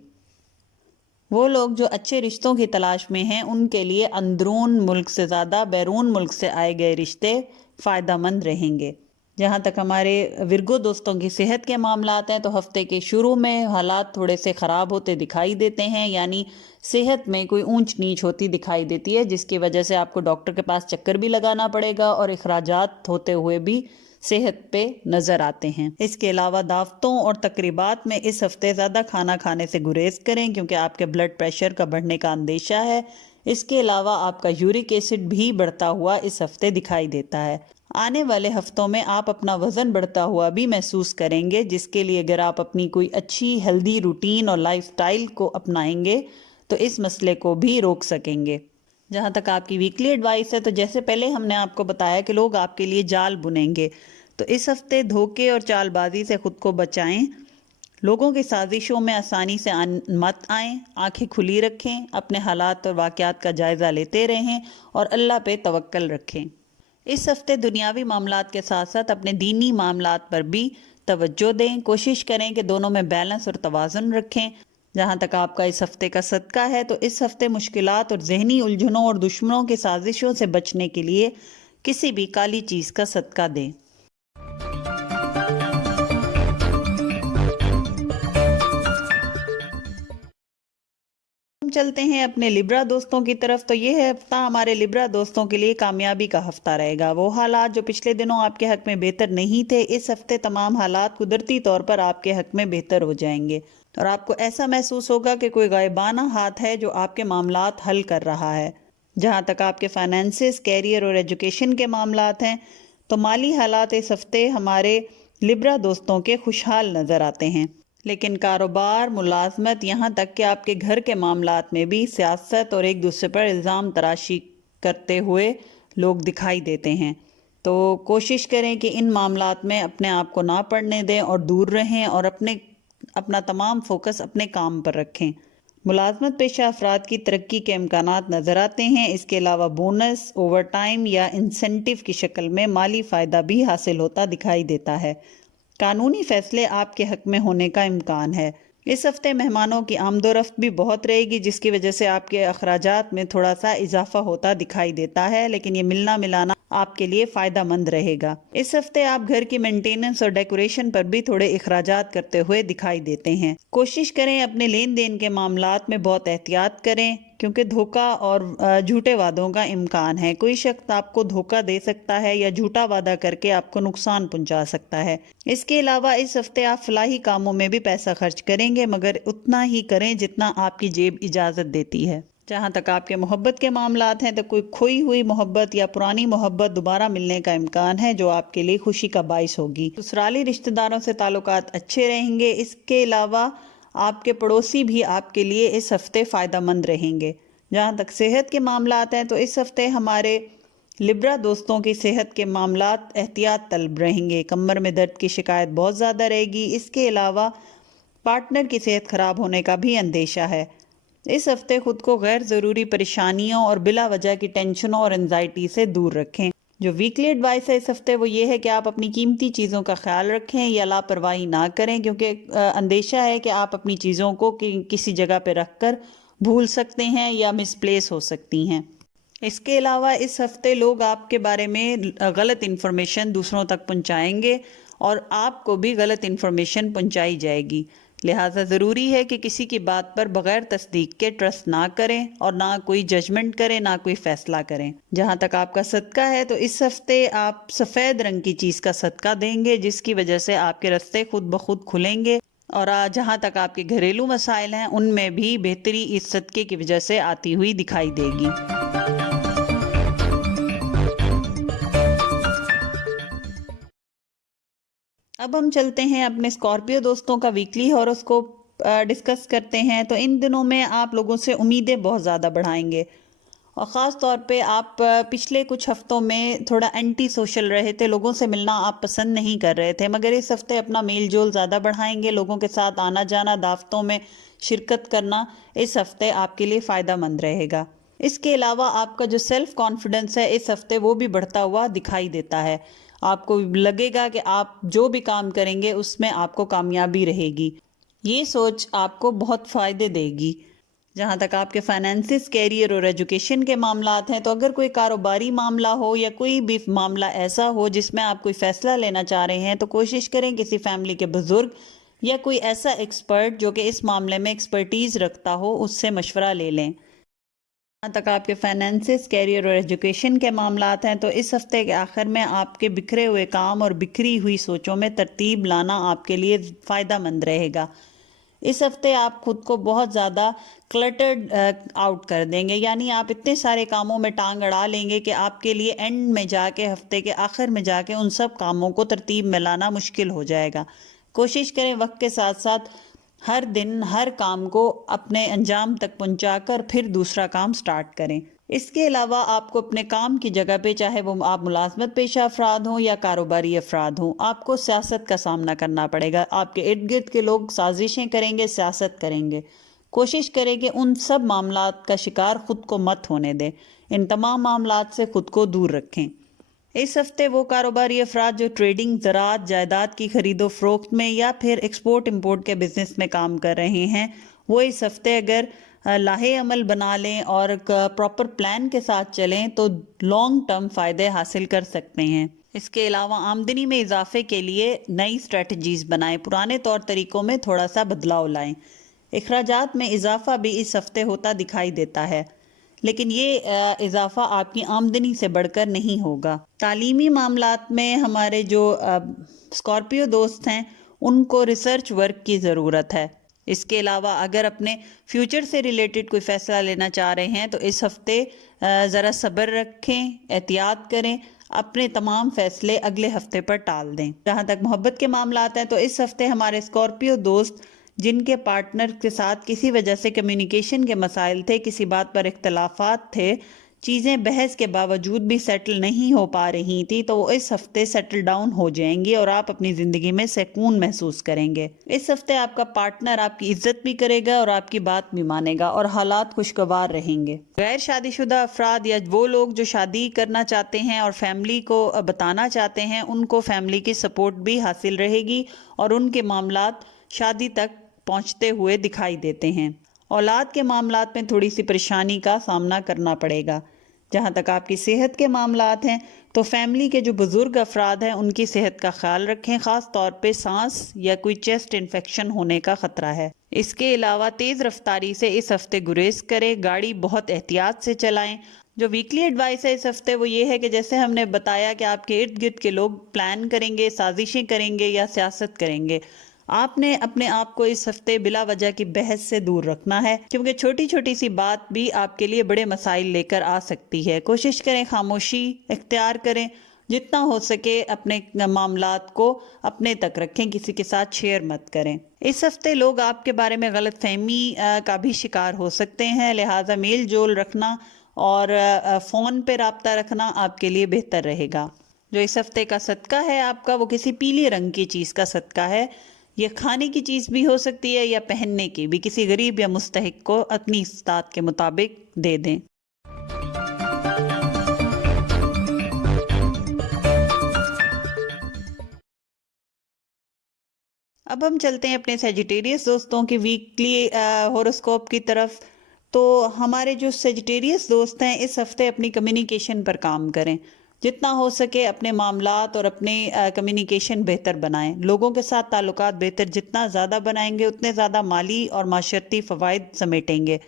وہ لوگ جو اچھے رشتوں کی تلاش میں ہیں ان کے لیے اندرون ملک سے زیادہ بیرون ملک سے آئے گئے رشتے فائدہ مند رہیں گے۔ جہاں تک ہمارے ورگو دوستوں کی صحت کے معاملات ہیں تو ہفتے کے شروع میں حالات تھوڑے سے خراب ہوتے دکھائی دیتے ہیں، یعنی صحت میں کوئی اونچ نیچ ہوتی دکھائی دیتی ہے، جس کی وجہ سے آپ کو ڈاکٹر کے پاس چکر بھی لگانا پڑے گا اور اخراجات ہوتے ہوئے بھی صحت پہ نظر آتے ہیں۔ اس کے علاوہ دعوتوں اور تقریبات میں اس ہفتے زیادہ کھانا کھانے سے گریز کریں کیونکہ آپ کے بلڈ پریشر کا بڑھنے کا اندیشہ ہے۔ اس کے علاوہ آپ کا یورک ایسڈ بھی بڑھتا ہوا اس ہفتے دکھائی دیتا ہے۔ آنے والے ہفتوں میں آپ اپنا وزن بڑھتا ہوا بھی محسوس کریں گے، جس کے لیے اگر آپ اپنی کوئی اچھی ہیلدی روٹین اور لائف سٹائل کو اپنائیں گے تو اس مسئلے کو بھی روک سکیں گے۔ جہاں تک آپ کی ویکلی ایڈوائس ہے تو جیسے پہلے ہم نے آپ کو بتایا کہ لوگ آپ کے لیے جال بنیں گے، تو اس ہفتے دھوکے اور چال بازی سے خود کو بچائیں۔ لوگوں کی سازشوں میں آسانی سے مت آئیں، آنکھیں کھلی رکھیں، اپنے حالات اور واقعات کا جائزہ لیتے رہیں اور اللہ پہ توکل رکھیں۔ اس ہفتے دنیاوی معاملات کے ساتھ ساتھ اپنے دینی معاملات پر بھی توجہ دیں، کوشش کریں کہ دونوں میں بیلنس اور توازن رکھیں۔ جہاں تک آپ کا اس ہفتے کا صدقہ ہے تو اس ہفتے مشکلات اور ذہنی الجھنوں اور دشمنوں کی سازشوں سے بچنے کے لیے کسی بھی کالی چیز کا صدقہ دیں۔ ہم چلتے ہیں اپنے لبرا دوستوں کی طرف، تو یہ ہفتہ ہمارے لبرا دوستوں کے لیے کامیابی کا ہفتہ رہے گا۔ وہ حالات جو پچھلے دنوں آپ کے حق میں بہتر نہیں تھے، اس ہفتے تمام حالات قدرتی طور پر آپ کے حق میں بہتر ہو جائیں گے اور آپ کو ایسا محسوس ہوگا کہ کوئی غائبانہ ہاتھ ہے جو آپ کے معاملات حل کر رہا ہے۔ جہاں تک آپ کے فائنینسز، کیریئر اور ایجوکیشن کے معاملات ہیں تو مالی حالات اس ہفتے ہمارے لبرا دوستوں کے خوشحال نظر آتے ہیں، لیکن کاروبار، ملازمت، یہاں تک کہ آپ کے گھر کے معاملات میں بھی سیاست اور ایک دوسرے پر الزام تراشی کرتے ہوئے لوگ دکھائی دیتے ہیں۔ تو کوشش کریں کہ ان معاملات میں اپنے آپ کو نہ پڑنے دیں اور دور رہیں اور اپنا تمام فوکس اپنے کام پر رکھیں۔ ملازمت پیشہ افراد کی ترقی کے امکانات نظر آتے ہیں۔ اس کے علاوہ بونس، اوور ٹائم یا انسینٹیو کی شکل میں مالی فائدہ بھی حاصل ہوتا دکھائی دیتا ہے۔ قانونی فیصلے آپ کے حق میں ہونے کا امکان ہے۔ اس ہفتے مہمانوں کی آمد و رفت بھی بہت رہے گی، جس کی وجہ سے آپ کے اخراجات میں تھوڑا سا اضافہ ہوتا دکھائی دیتا ہے، لیکن یہ ملنا ملانا آپ کے لیے فائدہ مند رہے گا۔ اس ہفتے آپ گھر کی مینٹیننس اور ڈیکوریشن پر بھی تھوڑے اخراجات کرتے ہوئے دکھائی دیتے ہیں۔ کوشش کریں اپنے لین دین کے معاملات میں بہت احتیاط کریں کیونکہ دھوکہ اور جھوٹے وعدوں کا امکان ہے۔ کوئی شخص آپ کو دھوکہ دے سکتا ہے یا جھوٹا وعدہ کر کے آپ کو نقصان پہنچا سکتا ہے۔ اس کے علاوہ اس ہفتے آپ فلاحی کاموں میں بھی پیسہ خرچ کریں گے، مگر اتنا ہی کریں جتنا آپ کی جیب اجازت دیتی ہے۔ جہاں تک آپ کے محبت کے معاملات ہیں تو کوئی کھوئی ہوئی محبت یا پرانی محبت دوبارہ ملنے کا امکان ہے جو آپ کے لیے خوشی کا باعث ہوگی۔ سسرالی رشتہ داروں سے تعلقات اچھے رہیں گے۔ اس کے علاوہ آپ کے پڑوسی بھی آپ کے لیے اس ہفتے فائدہ مند رہیں گے۔ جہاں تک صحت کے معاملات ہیں تو اس ہفتے ہمارے لبرا دوستوں کی صحت کے معاملات احتیاط طلب رہیں گے۔ کمر میں درد کی شکایت بہت زیادہ رہے گی۔ اس کے علاوہ پارٹنر کی صحت خراب ہونے کا بھی اندیشہ ہے۔ اس ہفتے خود کو غیر ضروری پریشانیوں اور بلا وجہ کی ٹینشنوں اور انزائٹی سے دور رکھیں۔ جو ویکلی ایڈوائس ہے اس ہفتے وہ یہ ہے کہ آپ اپنی قیمتی چیزوں کا خیال رکھیں یا لاپرواہی نہ کریں، کیونکہ اندیشہ ہے کہ آپ اپنی چیزوں کو کسی جگہ پہ رکھ کر بھول سکتے ہیں یا مس پلیس ہو سکتی ہیں۔ اس کے علاوہ اس ہفتے لوگ آپ کے بارے میں غلط انفارمیشن دوسروں تک پہنچائیں گے اور آپ کو بھی غلط انفارمیشن پہنچائی جائے گی، لہٰذا ضروری ہے کہ کسی کی بات پر بغیر تصدیق کے ٹرسٹ نہ کریں اور نہ کوئی ججمنٹ کریں، نہ کوئی فیصلہ کریں۔ جہاں تک آپ کا صدقہ ہے تو اس ہفتے آپ سفید رنگ کی چیز کا صدقہ دیں گے، جس کی وجہ سے آپ کے راستے خود بخود کھلیں گے، اور جہاں تک آپ کے گھریلو مسائل ہیں ان میں بھی بہتری اس صدقے کی وجہ سے آتی ہوئی دکھائی دے گی۔ اب ہم چلتے ہیں اپنے اسکارپیو دوستوں کا ویکلی ہاروسکوپ ڈسکس کرتے ہیں۔ تو ان دنوں میں آپ لوگوں سے امیدیں بہت زیادہ بڑھائیں گے، اور خاص طور پہ آپ پچھلے کچھ ہفتوں میں تھوڑا اینٹی سوشل رہے تھے، لوگوں سے ملنا آپ پسند نہیں کر رہے تھے، مگر اس ہفتے اپنا میل جول زیادہ بڑھائیں گے، لوگوں کے ساتھ آنا جانا، دعوتوں میں شرکت کرنا اس ہفتے آپ کے لیے فائدہ مند رہے گا۔ اس کے علاوہ آپ کا جو سیلف کانفیڈنس ہے اس ہفتے وہ بھی بڑھتا ہوا دکھائی دیتا ہے، آپ کو لگے گا کہ آپ جو بھی کام کریں گے اس میں آپ کو کامیابی رہے گی، یہ سوچ آپ کو بہت فائدے دے گی۔ جہاں تک آپ کے فائنینسز، کیریئر اور ایجوکیشن کے معاملات ہیں، تو اگر کوئی کاروباری معاملہ ہو یا کوئی بھی معاملہ ایسا ہو جس میں آپ کوئی فیصلہ لینا چاہ رہے ہیں، تو کوشش کریں کسی فیملی کے بزرگ یا کوئی ایسا ایکسپرٹ جو کہ اس معاملے میں ایکسپرٹیز رکھتا ہو اس سے مشورہ لے لیں۔ جہاں تک آپ کے فائنینسز، کیریئر اور ایجوکیشن کے معاملات ہیں، تو اس ہفتے کے آخر میں آپ کے بکھرے ہوئے کام اور بکھری ہوئی سوچوں میں ترتیب لانا آپ کے لیے فائدہ مند رہے گا۔ اس ہفتے آپ خود کو بہت زیادہ کلٹرڈ آؤٹ کر دیں گے، یعنی آپ اتنے سارے کاموں میں ٹانگ اڑا لیں گے کہ آپ کے لیے اینڈ میں جا کے، ہفتے کے آخر میں جا کے ان سب کاموں کو ترتیب میں لانا مشکل ہو جائے گا۔ کوشش کریں وقت کے ساتھ ساتھ ہر دن ہر کام کو اپنے انجام تک پہنچا کر پھر دوسرا کام سٹارٹ کریں۔ اس کے علاوہ آپ کو اپنے کام کی جگہ پہ، چاہے وہ آپ ملازمت پیشہ افراد ہوں یا کاروباری افراد ہوں، آپ کو سیاست کا سامنا کرنا پڑے گا۔ آپ کے ارد گرد کے لوگ سازشیں کریں گے، سیاست کریں گے۔ کوشش کریں کہ ان سب معاملات کا شکار خود کو مت ہونے دیں، ان تمام معاملات سے خود کو دور رکھیں۔ اس ہفتے وہ کاروباری افراد جو ٹریڈنگ، زراعت، جائیداد کی خرید و فروخت میں یا پھر ایکسپورٹ امپورٹ کے بزنس میں کام کر رہے ہیں، وہ اس ہفتے اگر لاہے عمل بنا لیں اور پراپر پلان کے ساتھ چلیں تو لانگ ٹرم فائدے حاصل کر سکتے ہیں۔ اس کے علاوہ آمدنی میں اضافے کے لیے نئی اسٹریٹجیز بنائیں، پرانے طور طریقوں میں تھوڑا سا بدلاؤ لائیں۔ اخراجات میں اضافہ بھی اس ہفتے ہوتا دکھائی دیتا ہے، لیکن یہ اضافہ آپ کی آمدنی سے بڑھ کر نہیں ہوگا۔ تعلیمی معاملات میں ہمارے جو اسکارپیو دوست ہیں ان کو ریسرچ ورک کی ضرورت ہے۔ اس کے علاوہ اگر اپنے فیوچر سے ریلیٹڈ کوئی فیصلہ لینا چاہ رہے ہیں تو اس ہفتے ذرا صبر رکھیں، احتیاط کریں، اپنے تمام فیصلے اگلے ہفتے پر ٹال دیں۔ جہاں تک محبت کے معاملات ہیں تو اس ہفتے ہمارے اسکارپیو دوست جن کے پارٹنر کے ساتھ کسی وجہ سے کمیونیکیشن کے مسائل تھے، کسی بات پر اختلافات تھے، چیزیں بحث کے باوجود بھی سیٹل نہیں ہو پا رہی تھی، تو وہ اس ہفتے سیٹل ڈاؤن ہو جائیں گی اور آپ اپنی زندگی میں سکون محسوس کریں گے۔ اس ہفتے آپ کا پارٹنر آپ کی عزت بھی کرے گا اور آپ کی بات بھی مانے گا اور حالات خوشگوار رہیں گے۔ غیر شادی شدہ افراد یا وہ لوگ جو شادی کرنا چاہتے ہیں اور فیملی کو بتانا چاہتے ہیں، ان کو فیملی کی سپورٹ بھی حاصل رہے گی اور ان کے معاملات شادی تک پہنچتے ہوئے دکھائی دیتے ہیں۔ اولاد کے معاملات میں تھوڑی سی پریشانی کا سامنا کرنا پڑے گا۔ جہاں تک آپ کی صحت کے معاملات ہیں تو فیملی کے جو بزرگ افراد ہیں ان کی صحت کا خیال رکھیں، خاص طور پہ سانس یا کوئی چیسٹ انفیکشن ہونے کا خطرہ ہے۔ اس کے علاوہ تیز رفتاری سے اس ہفتے گریز کریں، گاڑی بہت احتیاط سے چلائیں۔ جو ویکلی ایڈوائس ہے اس ہفتے وہ یہ ہے کہ جیسے ہم نے بتایا کہ آپ کے ارد گرد کے لوگ پلان کریں گے، سازشیں کریں گے یا سیاست کریں گے، آپ نے اپنے آپ کو اس ہفتے بلا وجہ کی بحث سے دور رکھنا ہے، کیونکہ چھوٹی چھوٹی سی بات بھی آپ کے لیے بڑے مسائل لے کر آ سکتی ہے۔ کوشش کریں خاموشی اختیار کریں، جتنا ہو سکے اپنے معاملات کو اپنے تک رکھیں، کسی کے ساتھ شیئر مت کریں۔ اس ہفتے لوگ آپ کے بارے میں غلط فہمی کا بھی شکار ہو سکتے ہیں، لہٰذا میل جول رکھنا اور فون پہ رابطہ رکھنا آپ کے لیے بہتر رہے گا۔ جو اس ہفتے کا صدقہ ہے آپ کا، وہ کسی پیلی رنگ کی چیز کا صدقہ ہے۔ یہ کھانے کی چیز بھی ہو سکتی ہے یا پہننے کی بھی، کسی غریب یا مستحق کو اپنی استطاعت کے مطابق دے دیں۔ اب ہم چلتے ہیں اپنے سیجیٹیریس دوستوں کی ویکلی ہوروسکوپ کی طرف۔ تو ہمارے جو سیجیٹیریس دوست ہیں اس ہفتے اپنی کمیونیکیشن پر کام کریں۔ جتنا ہو سکے اپنے معاملات اور اپنے کمیونیکیشن بہتر بنائیں. لوگوں کے ساتھ تعلقات بہتر جتنا زیادہ بنائیں گے اتنے زیادہ مالی اور معاشرتی فوائد سمیٹیں گے.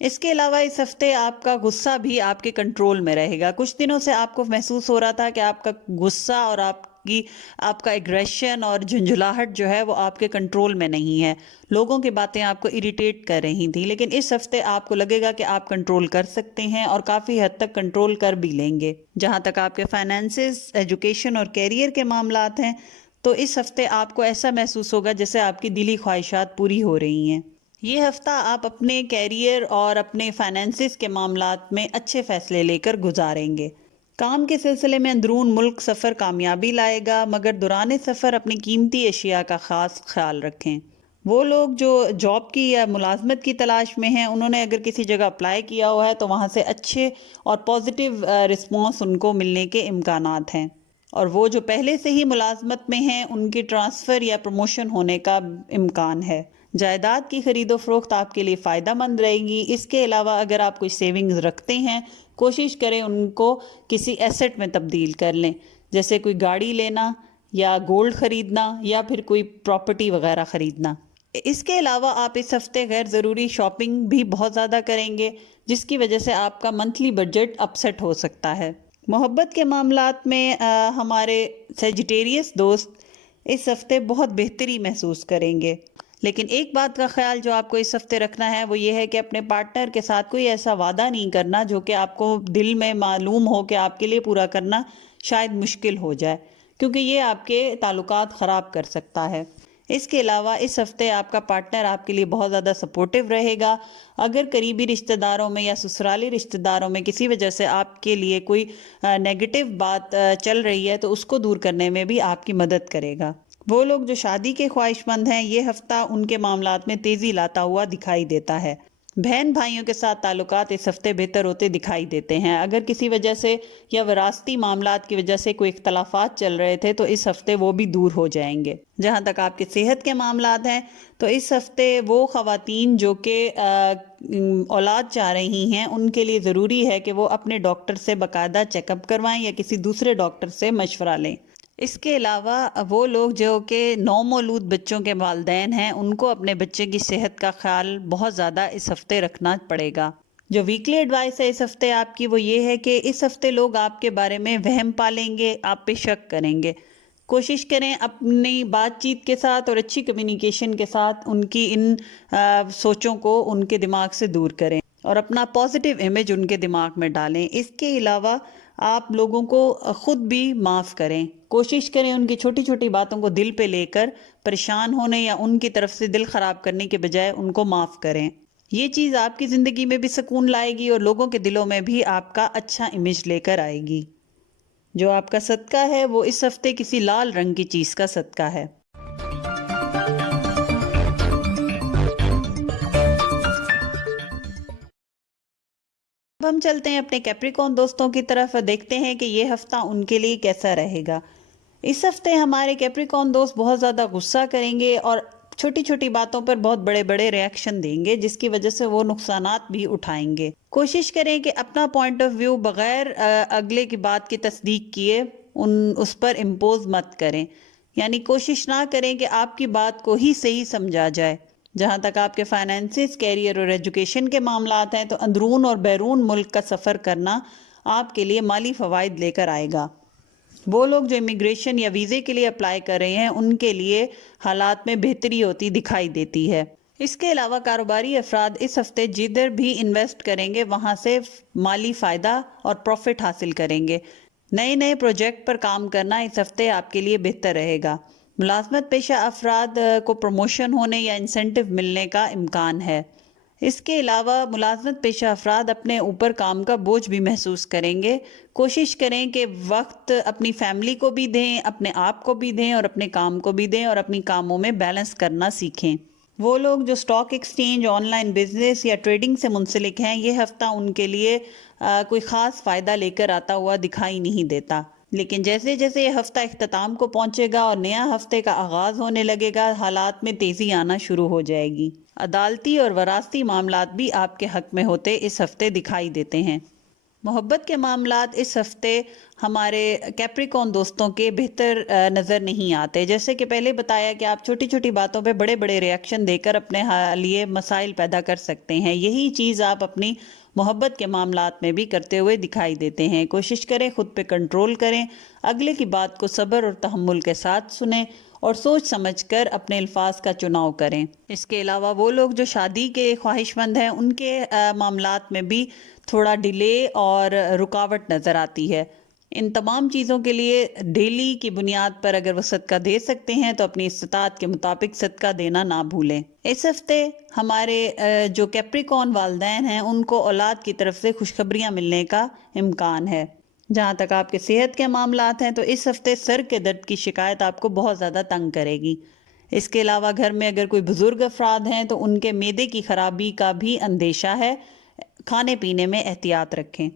اس کے علاوہ اس ہفتے آپ کا غصہ بھی آپ کے کنٹرول میں رہے گا. کچھ دنوں سے آپ کو محسوس ہو رہا تھا کہ آپ کا غصہ اور آپ کا ایگریشن اور جھنجھلاہٹ جو ہے وہ آپ کے کنٹرول میں نہیں ہے. لوگوں کی باتیں آپ کو اریٹیٹ کر رہی تھیں، لیکن اس ہفتے آپ کو لگے گا کہ آپ کنٹرول کر سکتے ہیں اور کافی حد تک کنٹرول کر بھی لیں گے. جہاں تک آپ کے فائنینسز، ایجوکیشن اور کیریئر کے معاملات ہیں تو اس ہفتے آپ کو ایسا محسوس ہوگا جیسے آپ کی دلی خواہشات پوری ہو رہی ہیں. یہ ہفتہ آپ اپنے کیریئر اور اپنے فائنینسز کے معاملات میں اچھے فیصلے لے کر گزاریں گے. کام کے سلسلے میں اندرون ملک سفر کامیابی لائے گا، مگر دوران سفر اپنی قیمتی اشیاء کا خاص خیال رکھیں. وہ لوگ جو جاب کی یا ملازمت کی تلاش میں ہیں، انہوں نے اگر کسی جگہ اپلائی کیا ہوا ہے تو وہاں سے اچھے اور پازیٹیو رسپانس ان کو ملنے کے امکانات ہیں. اور وہ جو پہلے سے ہی ملازمت میں ہیں ان کی ٹرانسفر یا پروموشن ہونے کا امکان ہے. جائیداد کی خرید و فروخت آپ کے لیے فائدہ مند رہے گی. اس کے علاوہ اگر آپ کوئی سیونگز رکھتے ہیں کوشش کریں ان کو کسی ایسٹ میں تبدیل کر لیں، جیسے کوئی گاڑی لینا یا گولڈ خریدنا یا پھر کوئی پراپرٹی وغیرہ خریدنا. اس کے علاوہ آپ اس ہفتے غیر ضروری شاپنگ بھی بہت زیادہ کریں گے، جس کی وجہ سے آپ کا منتھلی بجٹ اپسیٹ ہو سکتا ہے. محبت کے معاملات میں ہمارے سیجیٹیریس دوست اس ہفتے بہت بہتری محسوس کریں گے. لیکن ایک بات کا خیال جو آپ کو اس ہفتے رکھنا ہے وہ یہ ہے کہ اپنے پارٹنر کے ساتھ کوئی ایسا وعدہ نہیں کرنا جو کہ آپ کو دل میں معلوم ہو کہ آپ کے لیے پورا کرنا شاید مشکل ہو جائے، کیونکہ یہ آپ کے تعلقات خراب کر سکتا ہے. اس کے علاوہ اس ہفتے آپ کا پارٹنر آپ کے لیے بہت زیادہ سپورٹیو رہے گا. اگر قریبی رشتہ داروں میں یا سسرالی رشتہ داروں میں کسی وجہ سے آپ کے لیے کوئی نیگیٹو بات چل رہی ہے تو اس کو دور کرنے میں بھی آپ کی مدد کرے گا. وہ لوگ جو شادی کے خواہش مند ہیں یہ ہفتہ ان کے معاملات میں تیزی لاتا ہوا دکھائی دیتا ہے. بہن بھائیوں کے ساتھ تعلقات اس ہفتے بہتر ہوتے دکھائی دیتے ہیں. اگر کسی وجہ سے یا وراثتی معاملات کی وجہ سے کوئی اختلافات چل رہے تھے تو اس ہفتے وہ بھی دور ہو جائیں گے. جہاں تک آپ کے صحت کے معاملات ہیں تو اس ہفتے وہ خواتین جو کہ اولاد چاہ رہی ہیں ان کے لیے ضروری ہے کہ وہ اپنے ڈاکٹر سے باقاعدہ چیک اپ کروائیں یا کسی دوسرے ڈاکٹر سے مشورہ لیں. اس کے علاوہ وہ لوگ جو کہ نومولود بچوں کے والدین ہیں ان کو اپنے بچے کی صحت کا خیال بہت زیادہ اس ہفتے رکھنا پڑے گا. جو ویکلی ایڈوائس ہے اس ہفتے آپ کی وہ یہ ہے کہ اس ہفتے لوگ آپ کے بارے میں وہم پالیں گے، آپ پہ شک کریں گے. کوشش کریں اپنی بات چیت کے ساتھ اور اچھی کمیونیکیشن کے ساتھ ان کی ان سوچوں کو ان کے دماغ سے دور کریں اور اپنا پازیٹیو امیج ان کے دماغ میں ڈالیں. اس کے علاوہ آپ لوگوں کو خود بھی معاف کریں. کوشش کریں ان کی چھوٹی چھوٹی باتوں کو دل پہ لے کر پریشان ہونے یا ان کی طرف سے دل خراب کرنے کے بجائے ان کو معاف کریں. یہ چیز آپ کی زندگی میں بھی سکون لائے گی اور لوگوں کے دلوں میں بھی آپ کا اچھا امیج لے کر آئے گی. جو آپ کا صدقہ ہے وہ اس ہفتے کسی لال رنگ کی چیز کا صدقہ ہے. اب ہم چلتے ہیں اپنے کیپریکون دوستوں کی طرف، دیکھتے ہیں کہ یہ ہفتہ ان کے لیے کیسا رہے گا. اس ہفتے ہمارے کیپریکون دوست بہت زیادہ غصہ کریں گے اور چھوٹی چھوٹی باتوں پر بہت بڑے بڑے ریاکشن دیں گے، جس کی وجہ سے وہ نقصانات بھی اٹھائیں گے. کوشش کریں کہ اپنا پوائنٹ آف ویو بغیر اگلے کی بات کی تصدیق کیے اس پر امپوز مت کریں. یعنی کوشش نہ کریں کہ آپ کی بات کو ہی صحیح سمجھا جائے. جہاں تک آپ کے فائنینسز، کیریئر اور ایجوکیشن کے معاملات ہیں تو اندرون اور بیرون ملک کا سفر کرنا آپ کے لیے مالی فوائد لے کر آئے گا. وہ لوگ جو امیگریشن یا ویزے کے لیے اپلائی کر رہے ہیں ان کے لیے حالات میں بہتری ہوتی دکھائی دیتی ہے. اس کے علاوہ کاروباری افراد اس ہفتے جدھر بھی انویسٹ کریں گے وہاں سے مالی فائدہ اور پروفٹ حاصل کریں گے. نئے پروجیکٹ پر کام کرنا اس ہفتے آپ کے لیے بہتر رہے گا. ملازمت پیشہ افراد کو پروموشن ہونے یا انسینٹو ملنے کا امکان ہے. اس کے علاوہ ملازمت پیشہ افراد اپنے اوپر کام کا بوجھ بھی محسوس کریں گے. کوشش کریں کہ وقت اپنی فیملی کو بھی دیں، اپنے آپ کو بھی دیں اور اپنے کام کو بھی دیں اور اپنی کاموں میں بیلنس کرنا سیکھیں. وہ لوگ جو stock exchange, on line business یا ٹریڈنگ سے منسلک ہیں یہ ہفتہ ان کے لیے کوئی خاص فائدہ لے کر آتا ہوا دکھائی نہیں دیتا. لیکن جیسے جیسے یہ ہفتہ اختتام کو پہنچے گا اور نیا ہفتے کا آغاز ہونے لگے گا حالات میں تیزی آنا شروع ہو جائے گی. عدالتی اور وراثتی معاملات بھی آپ کے حق میں ہوتے اس ہفتے دکھائی دیتے ہیں. محبت کے معاملات اس ہفتے ہمارے کیپریکون دوستوں کے بہتر نظر نہیں آتے. جیسے کہ پہلے بتایا کہ آپ چھوٹی چھوٹی باتوں پہ بڑے بڑے ریاکشن دے کر اپنے لیے مسائل پیدا کر سکتے ہیں. یہی چیز آپ اپنی محبت کے معاملات میں بھی کرتے ہوئے دکھائی دیتے ہیں. کوشش کریں خود پہ کنٹرول کریں، اگلے کی بات کو صبر اور تحمل کے ساتھ سنیں اور سوچ سمجھ کر اپنے الفاظ کا چناؤ کریں. اس کے علاوہ وہ لوگ جو شادی کے خواہش مند ہیں ان کے معاملات میں بھی تھوڑا ڈیلے اور رکاوٹ نظر آتی ہے. ان تمام چیزوں کے لیے ڈیلی کی بنیاد پر اگر وہ صدقہ دے سکتے ہیں تو اپنی استطاعت کے مطابق صدقہ دینا نہ بھولیں. اس ہفتے ہمارے جو کیپریکون والدین ہیں ان کو اولاد کی طرف سے خوشخبریاں ملنے کا امکان ہے. جہاں تک آپ کے صحت کے معاملات ہیں تو اس ہفتے سر کے درد کی شکایت آپ کو بہت زیادہ تنگ کرے گی. اس کے علاوہ گھر میں اگر کوئی بزرگ افراد ہیں تو ان کے معدے کی خرابی کا بھی اندیشہ ہے. کھانے پینے میں احتیاط رکھیں.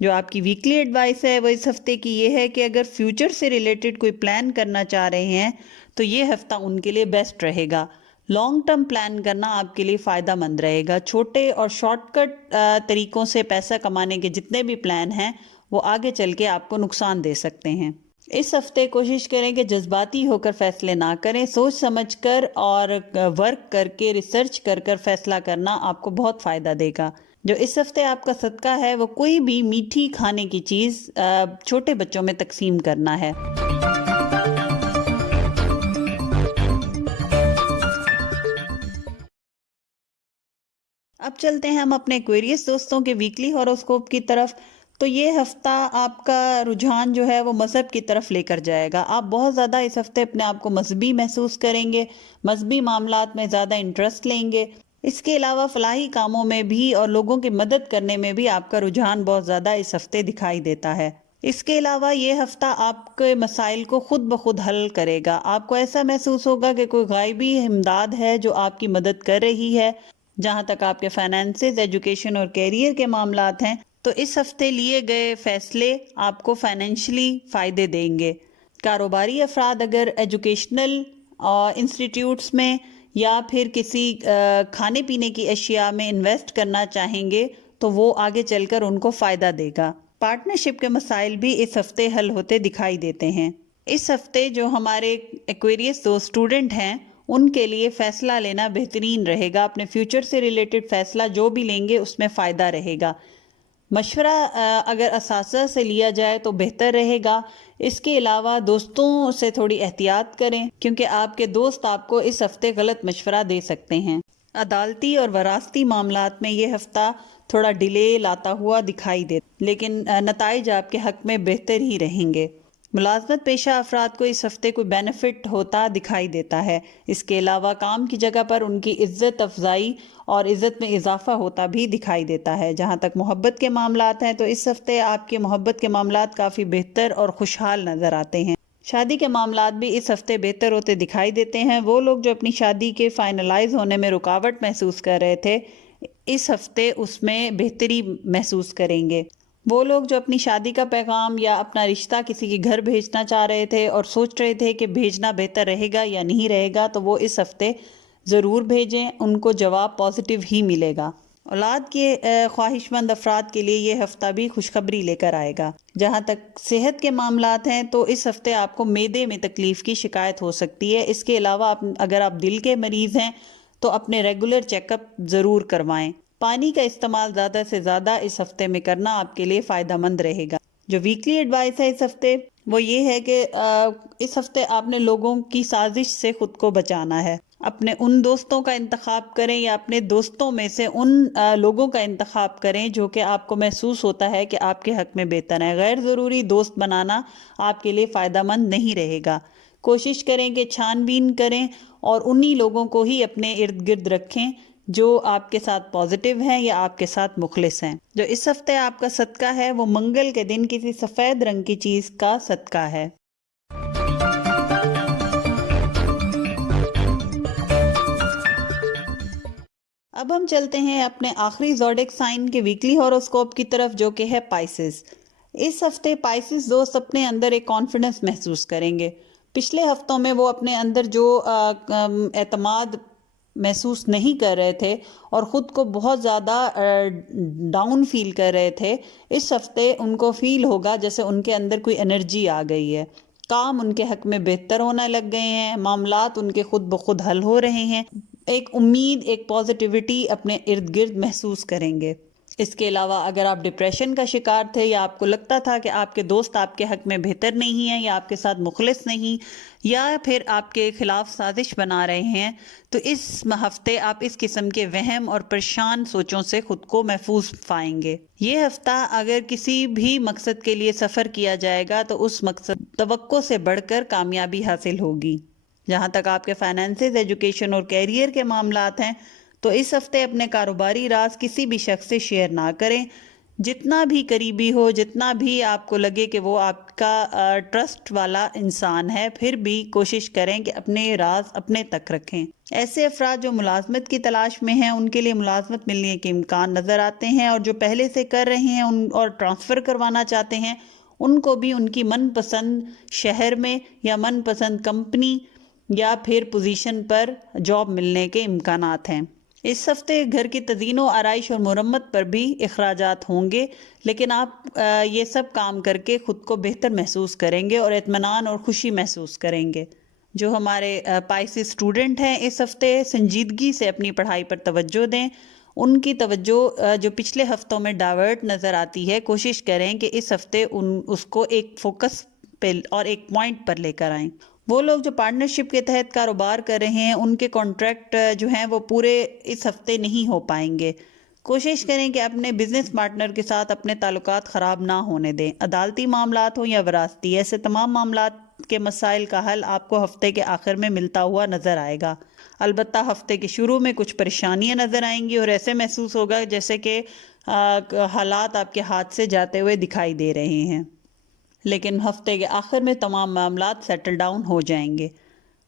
جو آپ کی ویکلی ایڈوائس ہے وہ اس ہفتے کی یہ ہے کہ اگر فیوچر سے ریلیٹڈ کوئی پلان کرنا چاہ رہے ہیں تو یہ ہفتہ ان کے لیے بیسٹ رہے گا. لانگ ٹرم پلان کرنا آپ کے لیے فائدہ مند رہے گا. چھوٹے اور شارٹ کٹ طریقوں سے پیسہ کمانے کے جتنے بھی پلان ہیں وہ آگے چل کے آپ کو نقصان دے سکتے ہیں. اس ہفتے کوشش کریں کہ جذباتی ہو کر فیصلے نہ کریں. سوچ سمجھ کر اور ورک کر کے ریسرچ کر کر فیصلہ کرنا آپ کو بہت فائدہ دے گا. جو اس ہفتے آپ کا صدقہ ہے وہ کوئی بھی میٹھی کھانے کی چیز چھوٹے بچوں میں تقسیم کرنا ہے. اب چلتے ہیں ہم اپنے ایکویریس دوستوں کے ویکلی ہوروسکوپ کی طرف. تو یہ ہفتہ آپ کا رجحان جو ہے وہ مذہب کی طرف لے کر جائے گا. آپ بہت زیادہ اس ہفتے اپنے آپ کو مذہبی محسوس کریں گے، مذہبی معاملات میں زیادہ انٹرسٹ لیں گے. اس کے علاوہ فلاحی کاموں میں بھی اور لوگوں کی مدد کرنے میں بھی آپ کا رجحان بہت زیادہ اس ہفتے دکھائی دیتا ہے. اس کے علاوہ یہ ہفتہ آپ کے مسائل کو خود بخود حل کرے گا. آپ کو ایسا محسوس ہوگا کہ کوئی غائبی امداد ہے جو آپ کی مدد کر رہی ہے. جہاں تک آپ کے فائنینسز، ایجوکیشن اور کیریئر کے معاملات ہیں تو اس ہفتے لیے گئے فیصلے آپ کو فائنینشلی فائدے دیں گے. کاروباری افراد اگر ایجوکیشنل انسٹیٹیوٹس میں یا پھر کسی کھانے پینے کی اشیاء میں انویسٹ کرنا چاہیں گے تو وہ آگے چل کر ان کو فائدہ دے گا. پارٹنرشپ کے مسائل بھی اس ہفتے حل ہوتے دکھائی دیتے ہیں. اس ہفتے جو ہمارے ایکویریس دو اسٹوڈنٹ ہیں ان کے لیے فیصلہ لینا بہترین رہے گا. اپنے فیوچر سے ریلیٹڈ فیصلہ جو بھی لیں گے اس میں فائدہ رہے گا. مشورہ اگر اساتذہ سے لیا جائے تو بہتر رہے گا. اس کے علاوہ دوستوں سے تھوڑی احتیاط کریں کیونکہ آپ کے دوست آپ کو اس ہفتے غلط مشورہ دے سکتے ہیں. عدالتی اور وراثتی معاملات میں یہ ہفتہ تھوڑا ڈیلے لاتا ہوا دکھائی دے لیکن نتائج آپ کے حق میں بہتر ہی رہیں گے. ملازمت پیشہ افراد کو اس ہفتے کوئی بینیفٹ ہوتا دکھائی دیتا ہے. اس کے علاوہ کام کی جگہ پر ان کی عزت افزائی اور عزت میں اضافہ ہوتا بھی دکھائی دیتا ہے. جہاں تک محبت کے معاملات ہیں تو اس ہفتے آپ کے محبت کے معاملات کافی بہتر اور خوشحال نظر آتے ہیں. شادی کے معاملات بھی اس ہفتے بہتر ہوتے دکھائی دیتے ہیں. وہ لوگ جو اپنی شادی کے فائنلائز ہونے میں رکاوٹ محسوس کر رہے تھے اس ہفتے اس میں بہتری محسوس کریں گے. وہ لوگ جو اپنی شادی کا پیغام یا اپنا رشتہ کسی کے گھر بھیجنا چاہ رہے تھے اور سوچ رہے تھے کہ بھیجنا بہتر رہے گا یا نہیں رہے گا تو وہ اس ہفتے ضرور بھیجیں. ان کو جواب پازیٹیو ہی ملے گا. اولاد کے خواہش مند افراد کے لیے یہ ہفتہ بھی خوشخبری لے کر آئے گا. جہاں تک صحت کے معاملات ہیں تو اس ہفتے آپ کو معدے میں تکلیف کی شکایت ہو سکتی ہے. اس کے علاوہ اگر آپ دل کے مریض ہیں تو اپنے ریگولر چیک اپ ضرور کروائیں. پانی کا استعمال زیادہ سے زیادہ اس ہفتے میں کرنا آپ کے لیے فائدہ مند رہے گا. جو ویکلی ایڈوائس ہے اس ہفتے وہ یہ ہے کہ اس ہفتے آپ نے لوگوں کی سازش سے خود کو بچانا ہے. اپنے ان دوستوں کا انتخاب کریں یا اپنے دوستوں میں سے ان لوگوں کا انتخاب کریں جو کہ آپ کو محسوس ہوتا ہے کہ آپ کے حق میں بہتر ہے. غیر ضروری دوست بنانا آپ کے لیے فائدہ مند نہیں رہے گا. کوشش کریں کہ چھان بین کریں اور انہی لوگوں کو ہی اپنے ارد گرد رکھیں جو آپ کے ساتھ پازیٹیو ہیں یا آپ کے ساتھ مخلص ہیں. جو اس ہفتے آپ کا صدقہ ہے وہ منگل کے دن کسی سفید رنگ کی چیز کا صدقہ ہے. اب ہم چلتے ہیں اپنے آخری زوڈک سائن کے ویکلی ہوروسکوپ کی طرف جو کہ ہے پائسس. اس ہفتے پائسس دوست اپنے اندر ایک کانفیڈنس محسوس کریں گے. پچھلے ہفتوں میں وہ اپنے اندر جو اعتماد محسوس نہیں کر رہے تھے اور خود کو بہت زیادہ ڈاؤن فیل کر رہے تھے، اس ہفتے ان کو فیل ہوگا جیسے ان کے اندر کوئی انرجی آ گئی ہے، کام ان کے حق میں بہتر ہونے لگ گئے ہیں، معاملات ان کے خود بخود حل ہو رہے ہیں، ایک امید، ایک پازیٹیوٹی اپنے ارد گرد محسوس کریں گے۔ اس کے علاوہ اگر آپ ڈپریشن کا شکار تھے یا آپ کو لگتا تھا کہ آپ کے دوست آپ کے حق میں بہتر نہیں ہیں یا آپ کے ساتھ مخلص نہیں یا پھر آپ کے خلاف سازش بنا رہے ہیں، تو اس ہفتے آپ اس قسم کے وہم اور پریشان سوچوں سے خود کو محفوظ پائیں گے۔ یہ ہفتہ اگر کسی بھی مقصد کے لیے سفر کیا جائے گا تو اس مقصد توقع سے بڑھ کر کامیابی حاصل ہوگی۔ جہاں تک آپ کے فائنینسز، ایجوکیشن اور کیریئر کے معاملات ہیں تو اس ہفتے اپنے کاروباری راز کسی بھی شخص سے شیئر نہ کریں، جتنا بھی قریبی ہو، جتنا بھی آپ کو لگے کہ وہ آپ کا ٹرسٹ والا انسان ہے، پھر بھی کوشش کریں کہ اپنے راز اپنے تک رکھیں۔ ایسے افراد جو ملازمت کی تلاش میں ہیں، ان کے لیے ملازمت ملنے کے امکان نظر آتے ہیں، اور جو پہلے سے کر رہے ہیں اور ٹرانسفر کروانا چاہتے ہیں، ان کو بھی ان کی من پسند شہر میں یا من پسند کمپنی یا پھر پوزیشن پر جاب ملنے کے امکانات ہیں۔ اس ہفتے گھر کی تزئین و آرائش اور مرمت پر بھی اخراجات ہوں گے، لیکن آپ یہ سب کام کر کے خود کو بہتر محسوس کریں گے اور اطمینان اور خوشی محسوس کریں گے۔ جو ہمارے پائسس اسٹوڈنٹ ہیں، اس ہفتے سنجیدگی سے اپنی پڑھائی پر توجہ دیں۔ ان کی توجہ جو پچھلے ہفتوں میں ڈائیورٹ نظر آتی ہے، کوشش کریں کہ اس ہفتے اس کو ایک فوکس پہ اور ایک پوائنٹ پر لے کر آئیں۔ وہ لوگ جو پارٹنرشپ کے تحت کاروبار کر رہے ہیں، ان کے کانٹریکٹ جو ہیں وہ پورے اس ہفتے نہیں ہو پائیں گے۔ کوشش کریں کہ اپنے بزنس پارٹنر کے ساتھ اپنے تعلقات خراب نہ ہونے دیں۔ عدالتی معاملات ہوں یا وراثتی، ایسے تمام معاملات کے مسائل کا حل آپ کو ہفتے کے آخر میں ملتا ہوا نظر آئے گا۔ البتہ ہفتے کے شروع میں کچھ پریشانیاں نظر آئیں گی اور ایسے محسوس ہوگا جیسے کہ حالات آپ کے ہاتھ سے جاتے ہوئے دکھائی دے رہے ہیں، لیکن ہفتے کے آخر میں تمام معاملات سیٹل ڈاؤن ہو جائیں گے۔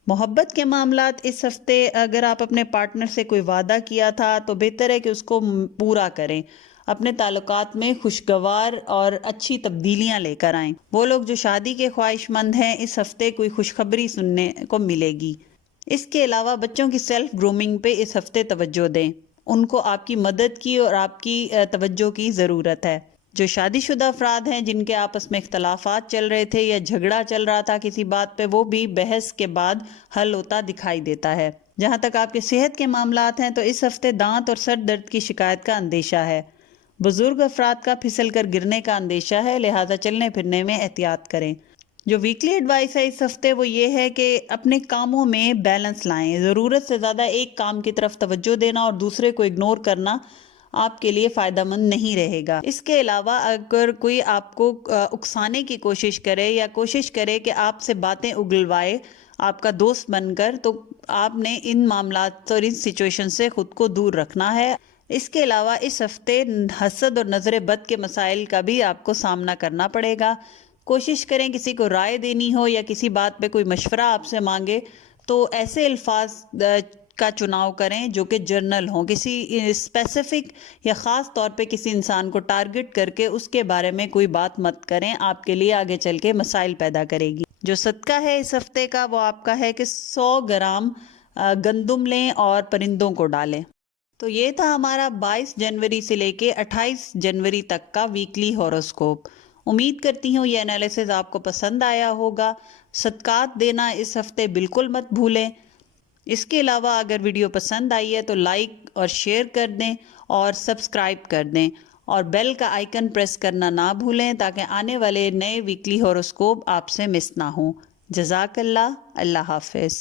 محبت کے معاملات اس ہفتے اگر آپ اپنے پارٹنر سے کوئی وعدہ کیا تھا تو بہتر ہے کہ اس کو پورا کریں، اپنے تعلقات میں خوشگوار اور اچھی تبدیلیاں لے کر آئیں۔ وہ لوگ جو شادی کے خواہش مند ہیں، اس ہفتے کوئی خوشخبری سننے کو ملے گی۔ اس کے علاوہ بچوں کی سیلف گرومنگ پہ اس ہفتے توجہ دیں، ان کو آپ کی مدد کی اور آپ کی توجہ کی ضرورت ہے۔ جو شادی شدہ افراد ہیں جن کے آپس میں اختلافات چل رہے تھے یا جھگڑا چل رہا تھا کسی بات پہ، وہ بھی بحث کے بعد حل ہوتا دکھائی دیتا ہے۔ جہاں تک آپ کے صحت کے معاملات ہیں تو اس ہفتے دانت اور سر درد کی شکایت کا اندیشہ ہے۔ بزرگ افراد کا پھسل کر گرنے کا اندیشہ ہے، لہٰذا چلنے پھرنے میں احتیاط کریں۔ جو ویکلی ایڈوائس ہے اس ہفتے وہ یہ ہے کہ اپنے کاموں میں بیلنس لائیں۔ ضرورت سے زیادہ ایک کام کی طرف توجہ دینا اور دوسرے کو اگنور کرنا آپ کے لیے فائدہ مند نہیں رہے گا۔ اس کے علاوہ اگر کوئی آپ کو اکسانے کی کوشش کرے یا کوشش کرے کہ آپ سے باتیں اگلوائے آپ کا دوست بن کر، تو آپ نے ان معاملات اور ان سچویشن سے خود کو دور رکھنا ہے۔ اس کے علاوہ اس ہفتے حسد اور نظر بد کے مسائل کا بھی آپ کو سامنا کرنا پڑے گا۔ کوشش کریں کسی کو رائے دینی ہو یا کسی بات پہ کوئی مشورہ آپ سے مانگے تو ایسے الفاظ کا چناؤ کریں جو کہ جرنل ہوں، کسی اسپیسیفک یا خاص طور پہ کسی انسان کو ٹارگٹ کر کے اس کے بارے میں کوئی بات مت کریں، آپ کے لیے آگے چل کے مسائل پیدا کرے گی۔ جو صدقہ ہے اس ہفتے کا وہ آپ کا ہے کہ 100 گرام گندم لیں اور پرندوں کو ڈالیں۔ تو یہ تھا ہمارا 22 جنوری سے لے کے 28 جنوری تک کا ویکلی ہاروسکوپ۔ امید کرتی ہوں یہ انالیسز آپ کو پسند آیا ہوگا۔ صدقات دینا اس ہفتے بالکل مت بھولیں۔ اس کے علاوہ اگر ویڈیو پسند آئی ہے تو لائک اور شیئر کر دیں اور سبسکرائب کر دیں اور بیل کا آئیکن پریس کرنا نہ بھولیں تاکہ آنے والے نئے ویکلی ہاروسکوپ آپ سے مس نہ ہوں۔ جزاک اللہ، اللہ حافظ۔